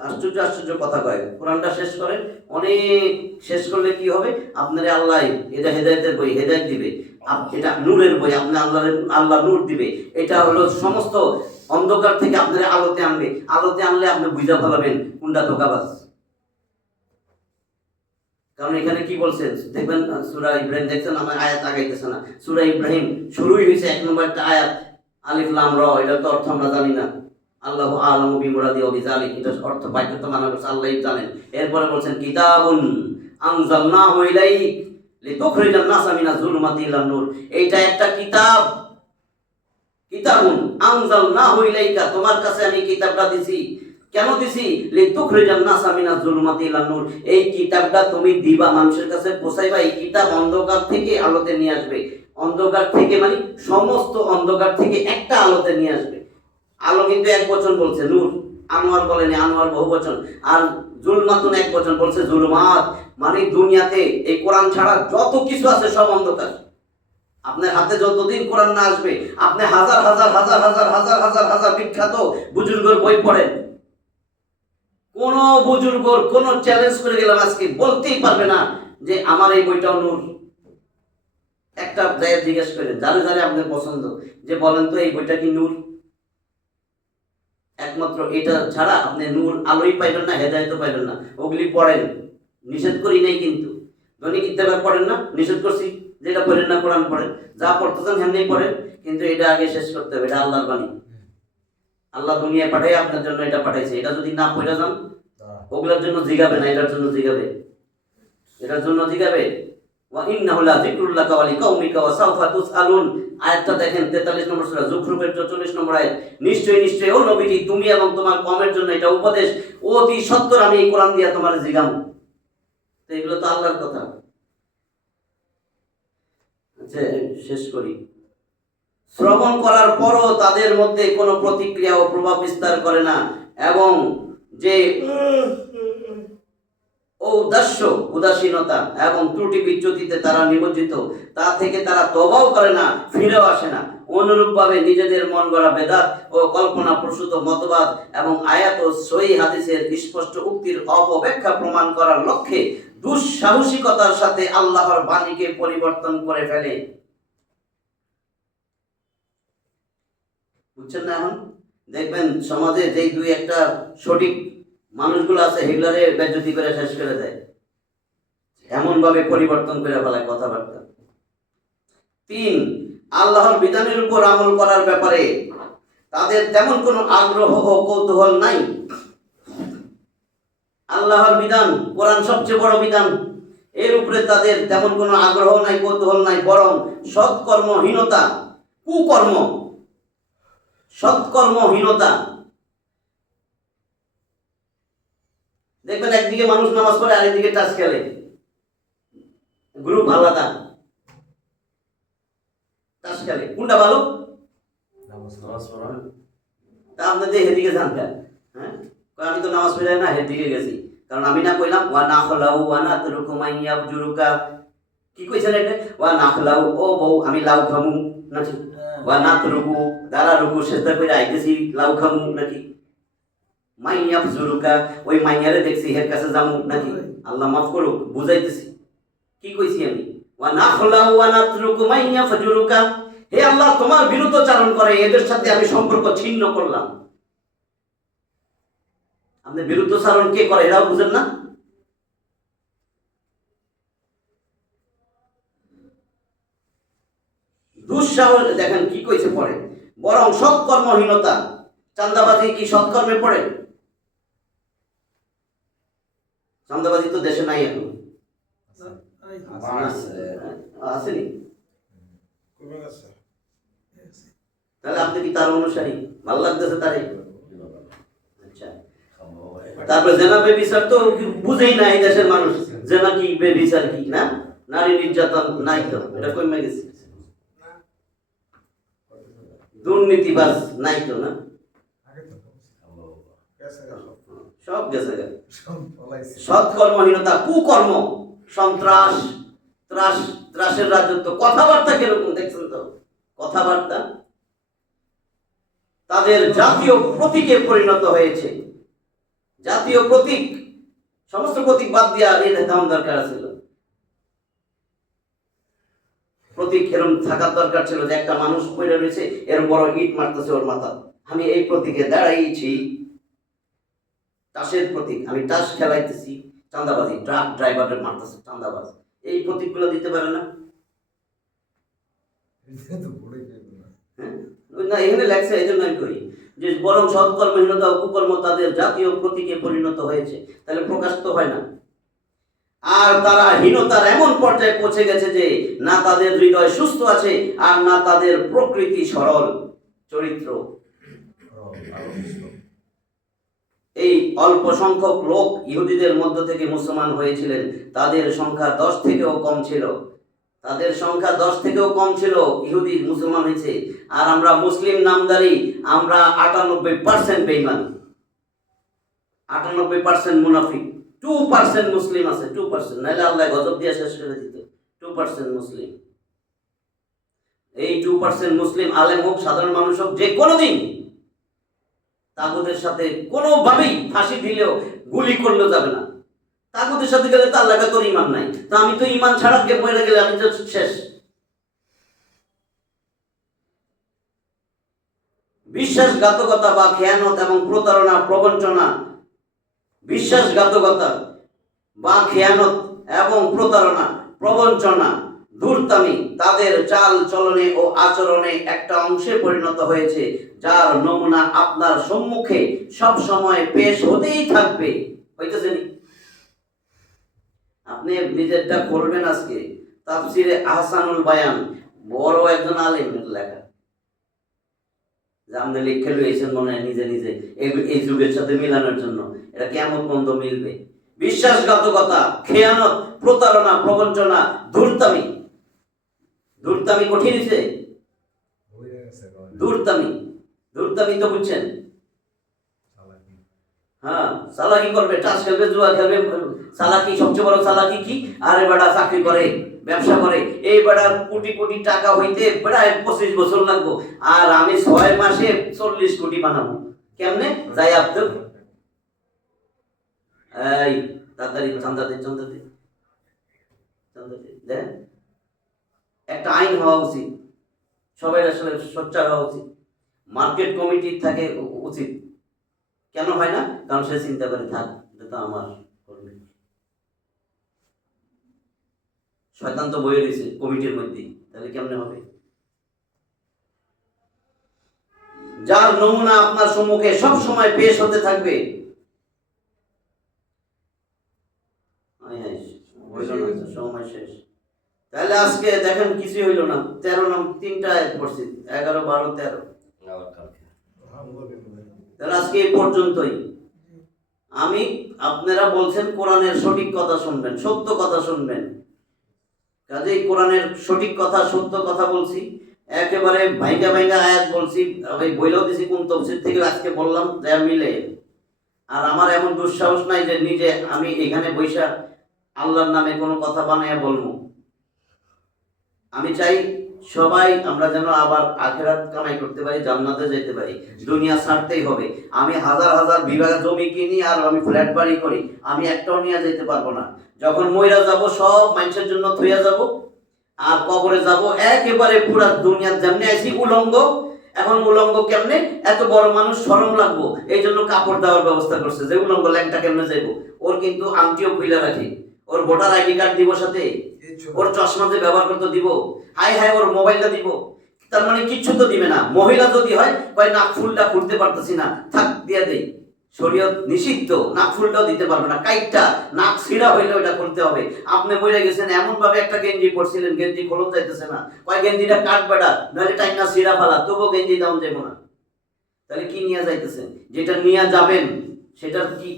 আশ্চর্য আশ্চর্য কথা কয়। কোরআনটা শেষ করেন, অনেক শেষ করলে কি হবে? আপনারে আল্লাহ, এটা হেদায়েতের বই, হেদায়েত দিবে। এটা নূরের বই, আপনি আল্লাহ নূর দিবে। এটা হলো সমস্ত অন্ধকার থেকে আপনারে আলোতে আনবে। আলোতে আনলে আপনি বুঝা ফেলাবেন কোনটা ধোঁকাবাজ। কারণ এখানে কি বলছেন দেখবেন, সূরা ইব্রাহিম দেখছেন, আমার আয়াত আগাইতেছে না। সূরা ইব্রাহিম শুরুই হয়েছে 1 নম্বর একটা আয়াত, আলিফ লাম র, এটা তো অর্থ আমরা জানি না। আল্লাহু আ'লামু বিমুরাদি ওয়া বিযালিক, এটা অর্থ বাক্য তো মানা করছে আল্লাহই জানেন। এরপরে বলছেন কিতাবুন আনজালনাহু ইলাইক লিতুখরিজান নাসা মিনাজ যুলুমাতি ইলান নূর। এইটা একটা কিতাব, কিতাবুন আনজালনাহু ইলাইকা, তোমার কাছে আমি কিতাবটা দিছি। কেন দিছি? লিতুখরিজান নাসা মিনাজ যুলুমাতি ইলান নূর। এই কিতাবটা তুমি দিবা, মানুষের কাছে পৌঁছাইবা। এই কিতাব অন্ধকার থেকে আলোতে নিয়ে আসবে। অন্ধকার থেকে মানে সমস্ত অন্ধকার থেকে একটা আলোতে নিয়ে আসবে। আলো কিন্তু এক বচন বলছে, নূর। আনোয়ার বলেনি, আনোয়ার বহু বচন। আর জুলমাতুন এক বচন বলছে, জুলুমাত। মানে দুনিয়াতে এই কোরআন ছাড়া যত কিছু আছে সব অন্ধকার। আপনার হাতে যতদিন কোরআন না আসবে, আপনি হাজার হাজার হাজার হাজার হাজার হাজার হাজার বিখ্যাত বুজুর্গের বই পড়েন, কোন বুজুর্গর কোন চ্যালেঞ্জ করে গেলাম আজকে বলতেই পারবে না যে আমার এই বইটাও নূর। একটা জায়গায় জিজ্ঞেস করেন যারে যারে আপনার পছন্দ, যে বলেন তো এই বইটা কি নূর? একমাত্র এটা ছাড়া আপনি নূর আলোই পাইবেন না, হেদায়েতও পাইবেন না। ওগুলি পড়েন, নিষেধ করি নাই কিন্তু। দৈনিক ইত্তেফাক পড়েন না, নিষেধ করছি যেটা পড়েন না, কোরআন পড়েন, যা পড়তেছেন হেমনি পড়েন, কিন্তু এটা আগে শেষ করতে হবে। এটা আল্লাহর বাণী, আল্লাহ দুনিয়ায় পাঠাই আপনার জন্য এটা পাঠাইছে। এটা যদি না পড়ে যান, ওগুলোর জন্য জিগাবে না, এটার জন্য জিগাবে, এটার জন্য জিগাবে। ওয়া ইন্নাহু লা যিকরুল্লাকা ওয়া লিকাউমিকা ওয়া সাওফা তুসআলুন। আয়াতটা দেখেন 43 নম্বর সূরা যুখরুফের 44 নম্বর আয়াত। নিশ্চয়ই নিশ্চয়ই ও নবীজি, তুমি এবং তোমার কওমের জন্য এটা উপদেশ, অতি সত্বর আমি এই কোরআন দিয়া তোমার জিগাম। তো এগুলো তো আল্লাহর কথা। যে শেষ করি, শ্রবণ করার পরও তাদের মধ্যে কোনো প্রতিক্রিয়া ও প্রভাব বিস্তার করে না, এবং যে ঔদাস্য উদাসীনতা এবং ত্রুটি বিচ্যুতিতে তারা নিমজ্জিত, তা থেকে তারা তওবাও করে না, ফিরেও আসে না। অনুরূপভাবে নিজেদের মন গড়া বেদাত ও কল্পনা প্রসূত মতবাদ এবং আয়াত ও সহিহ হাদিসের স্পষ্ট উক্তির অপব্যাখ্যা প্রমাণ করার লক্ষ্যে দুঃসাহসিকতার সাথে আল্লাহর বাণীকে পরিবর্তন করে ফেলে। বুঝছেন না? এখন দেখবেন সমাজে যেই দুই একটা সঠিক মানুষগুলো আছে, হিটলারে বেজ্জতি করে শেষ করে দেয়, এমন ভাবে পরিবর্তন করে ফেলায় কথাবার্তা। 3, আল্লাহর বিধানের উপর আমল করার ব্যাপারে তাদের তেমন কোনো আগ্রহ ও কৌতূহল নাই। আল্লাহর বিধান, কোরআন সবচেয়ে বড় বিধান, এর উপরে তাদের তেমন কোনো আগ্রহ নাই, কৌতূহল নাই, বরং সৎকর্মহীনতা, কুকর্ম, সৎকর্মহীনতা। দেখবেন একদিকে মানুষ নামাজ পড়ে, আরেকদিকে টাচ খেলে, গ্রুপ আলাদা, টাচ খেলে। কোনটা ভালো? তা আপনাদের হেদিকে যান কেন? হ্যাঁ, আমি তো নামাজ পড়ে না, হেদিকে গেছি, কারণ আমি না কইলাম ওয়া নাখলাউ ওয়া নাতরুকু মাইয়াবজুরুকা। কি কইছেন এটা? ওয়া নাখলাউ, ও বউ আমি লাউ খামু নাকি? ওয়া নাতরুকু, দাঁড়া রুকু সেজদা করে আইতেছি, লাউ খামু নাকি? মাইয়াবজুরুকা, ওই মাইয়ারে দেখছি এর কাছে যামু নাকি? আল্লাহ মাফ করুক, বুঝাইতেছি। কি কইছি আমি? ওয়া নাখলাউ ওয়া নাতরুকু মাইয়াবজুরুকা, হে আল্লাহ, তোমার বিরুদ্ধাচরণ করে এদের সাথে আমি সম্পর্ক ছিন্ন করলাম। আপনি বিরুদ্ধাচরণ কে করে এরাও বুঝেন না? দুঃসাহস দেখেন কি কইছে পরে, বরং সৎকর্মহীনতা। চাঁদাবাজি কি সৎকর্মে পড়ে? চাঁদাবাজি তো দেশে নাই এখন, আসেনি? তাহলে আপনি কি তার অনুসারী? ভালো লাগতেছে তারে? আচ্ছা, তারপরে জেনা বেবিচার তো বুঝেই না এই দেশের মানুষ, জেনা কি বেবিচার কি, না নারী নির্যাতন নাই তো, এটা কমে গেছে। দুর্নীতিবাজ নাই তো, না সব গেছে। সৎকর্মহীনতা, কুকর্ম, সন্ত্রাস, ত্রাসের রাজত্ব। কথাবার্তা কিরকম দেখছেন তো? কথাবার্তা তাদের জাতীয় প্রতীকে পরিণত হয়েছে। জাতীয় প্রতীক, সমস্ত প্রতীক বাদ দিয়া এই দাম দরকার ছিল। প্রতীক এরকম থাকার দরকার ছিল যে একটা মানুষ পড়ে রয়েছে, এরকম বড় ইট মারতেছে ওর মাথা, আমি এই প্রতীকে দাঁড়াইছি। টাসের প্রতীক, আমি টাস খেলাইতেছি। চাঁদাবাজি, ট্রাক ড্রাইভারের মারতেছে চাঁদাবাজ, এই প্রতীকগুলো দিতে পারে না? না, এখানে লেখছে, এই জন্য আমি করি যে বরং সৎকর্মহীনতা ও কুকর্ম তাদের জাতীয় প্রতীকে পরিণত হয়েছে। তাহলে প্রকাশ তো হয় না। আর তারা হীনতার এমন পর্যায়ে পৌঁছে গেছে যে না তাদের হৃদয় সুস্থ আছে, আর না তাদের প্রকৃতি সরল, চরিত্র। এই অল্প সংখ্যক লোক ইহুদিদের মধ্য থেকে মুসলমান হয়েছিলেন। তাদের সংখ্যা 10 থেকেও কম ছিল। তাদের সংখ্যা 10 থেকেও কম ছিল ইহুদি মুসলমান হয়েছে। আর আমরা মুসলিম নামদারি, আমরা 98% বেঈমান, 98% মুনাফিক, 2% মুসলিম আছে, 2%, নাহলে আল্লাহ গজব দিয়ে শেষ করে দিত। 2% মুসলিম। এই 2% মুসলিম, আলেম হোক সাধারণ মানুষ হোক, যে কোনোদিন তাগুতের সাথে কোনোভাবেই ফাঁসি দিলেও গুলি করলেও যাবে না। তাগুতের সাথে গেলে তো আল্লাহ তোর ইমান নাই, তো আমি তো ইমান ছাড়া মরে গেলে আমি তো শেষ। বিশ্বাসঘাতকতা বা খেয়ানত এবং প্রতারণা, প্রবঞ্চনা, বিশ্বাসঘাতকতা বা খেয়ানত এবং প্রতারণা, প্রবঞ্চনা, ধূর্তামি তাদের চাল চলনে ও আচরণে একটা অংশে পরিণত হয়েছে, যার নমুনা আপনার সম্মুখে সব সময় পেশ হতেই থাকবে। হইতেছে নি? আপনি নিজেরটা করবেন। আজকে তাফসিরে আহসানুল বায়ান, বড় একজন আলেমের লেখা, আপনি লিখে লইছেন মনে হয় নিজে নিজে এই যুগের সাথে মিলানোর জন্য। এটা কেমন পর্যন্ত মিলবে? বিশ্বাসঘাতকতা, খেয়ানত, প্রতারণা, প্রবঞ্চনা, ধূর্তামি। ধূর্তামি কঠিন হয়েছে, ধূর্তামি, ধূর্তামি তো বুঝছেন। হ্যাঁ, চালাকি করবে, টাস খেলবে, জুয়া খেলবে। চালাকি, সবচেয়ে বড় চালাকি কি? আরে বেটা চাকরি করে, ব্যবসা করে, এই বেটার কোটি কোটি টাকা হইতে প্রায় 25 বছর লাগবো, আর আমি 6 মাসে 40 কোটি বানাবো। কেমনে? যাই আব্দুল, এই তাড়াতাড়ি চান্দা দে, চান্দা দে, চান্দা দে, দেন। একটা আইন হওয়া উচিত, সবাই আসলে সোচ্চার হওয়া উচিত, মার্কেট কমিটি থাকে উচিত। কেন হয় না? কারণ সে চিন্তা করে, থাক এটা তো আমার করবে। শয়তান তো বয়ে রয়েছে কমিটির মধ্যে, তাহলে কেমনে হবে? যার নমুনা আপনার সম্মুখে সব সময় পেশ হতে থাকবে। সময় শেষ। তাহলে আজকে দেখেন কিছুই হইল না, 13 নাম 3টা পড়ছি, 11, 12, 13। তাহলে আজকে এই পর্যন্তই। আমি, আপনারা বলছেন কোরআনের সঠিক কথা শুনবেন, সত্য কথা শুনবেন, কাজেই কোরআনের সঠিক কথা, সত্য কথা বলছি, একেবারে ভাইঙ্গা ভাইঙ্গা আয়াত বলছি, আমি বইলেও দিছি কোন তফসির থেকে আজকে বললাম যা মিলে। আর আমার এমন দুঃসাহস নাই যে নিজে আমি এখানে বৈশা আল্লাহর নামে কোনো কথা বানাইয়া বলবো। আমি চাই সবাই আমরা যেন আবার আখিরাত কামাই করতে পারি, জান্নাতে যেতে পারি। দুনিয়া ছাড়তেই হবে। আমি হাজার হাজার বিঘা জমি কিনি আর আমি ফ্ল্যাট বাড়ি করি, আমি একটাও নিয়ে যেতে পারবো না। যখন মইরা যাব সব মানুষের জন্য থইয়া যাব, আর কবরে যাব একেবারে পুরা দুনিয়ার যেমনি আইছি উলঙ্গ। এখন উলঙ্গ কেমনে? এত বড় মানুষ, শরম লাগবো, এই জন্য কাপড় দেওয়ার ব্যবস্থা করছে, যে উলঙ্গ ল্যাংটা কেমনে যাইব। ওর কিন্তু আংটিও খুলে রাখি, ওর ভোটার আইডি কার্ড দিব সাথে, ওর চশমাতে ব্যবহার করতে দিব, হাই হাই ওর মোবাইলটা দিব। তার মানে কিচ্ছু তো দিবে না। মহিলা যদি হয়, কয় নাক ফুলটা খুলতে পারতেছি না, থাক দিয়ে দেই, শরীয়ত নিষিদ্ধ, নাক ফুলটাও দিতে পারবে না, কাইটটা নাক ছিঁড়া হইলে ওইটা করতে হবে। আপনি মরে গেছেন, এমন ভাবে একটা গেঞ্জি পরছিলেন, গেঞ্জি খোলন যাইতেছে না, কয় গেঞ্জিটা কাট বেটা, নাহলে টাইনা ছিঁড়া ফালা, তবুও গেঞ্জি দাম যাবো না। তাহলে কি নিয়ে যাইতেছেন? যেটা নিয়ে যাবেন সেটার কি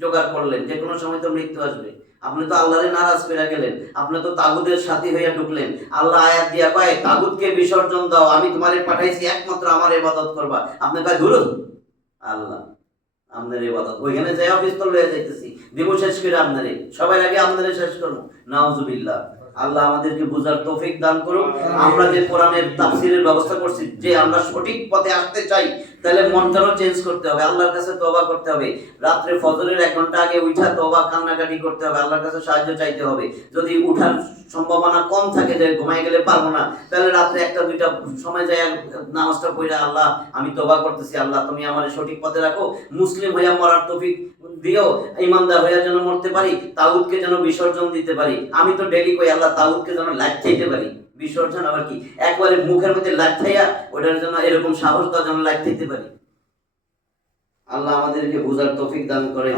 জোগাড় করলেন? যে কোনো সময় তো মৃত্যু আসবে। আপনি তো আল্লাহরে নারাজ করে গেলেন, আপনি তো তাগুদের সাথী হইয়া ঢুকলেন। আল্লাহ আয়াত দিয়া কয় তাগুতকে বিসর্জন দাও, আমি তোমারে পাঠাইছি একমাত্র আমার ইবাদত করবা। আপনি কয় ধুরুন আল্লাহ আপনার ইবাদত, ওইখানে যাই পিস্তল লয়ে যাইতেছি, দিব শেষ করে আপনারে, সবাই আগে আপনারে শেষ করবো। নাউজুবিল্লাহ। আল্লাহ আমাদেরকে বুঝার তৌফিক দান করুন। আমরা যে কোরআনের তাফসীরের ব্যবস্থা করছি, যে আমরা সঠিক পথে আসতে চাই, তাহলে মনটাও চেঞ্জ করতে হবে, আল্লাহর কাছে তওবা করতে হবে। রাত্রে ফজরের 1 ঘন্টা আগে উঠা তওবা কান্নাকাটি করতে হবে, আল্লাহর কাছে সাহায্য চাইতে হবে। যদি উঠার সম্ভাবনা কম থাকে, যে ঘুমাই গেলে পারবো না, তাহলে রাত্রে 1টা 2টা সময় যায় নামাজটা পড়া, আল্লাহ আমি তওবা করতেছি, আল্লাহ তুমি আমারে সঠিক পথে রাখো, মুসলিম হইয়া মরার তৌফিক দিও, ইমানদার হইয়া যেন মরতে পারি, তাগুতকে যেন বিসর্জন দিতে পারি। আমি তো ডেইলি কই আল্লাহ তাগুতকে যেন লাইতে পারি। বিসর্জন আবার কি? একবারে মুখের মধ্যে লাইয়া ওটার জন্য এরকম সাহস দাও যেন লাইতে পারি। আল্লাহ আমাদেরকে বুঝার তৌফিক দান করে।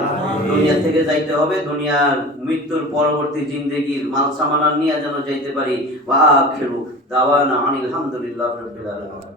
দুনিয়া থেকে যাইতে হবে, দুনিয়ার মৃত্যুর পরবর্তী জিন্দেগির মাল সামানা নিয়ে যেন যাইতে পারি। ওয়া আখিরু দাওয়ানা আনিল হামদুলিল্লাহি রাব্বিল আলামিন।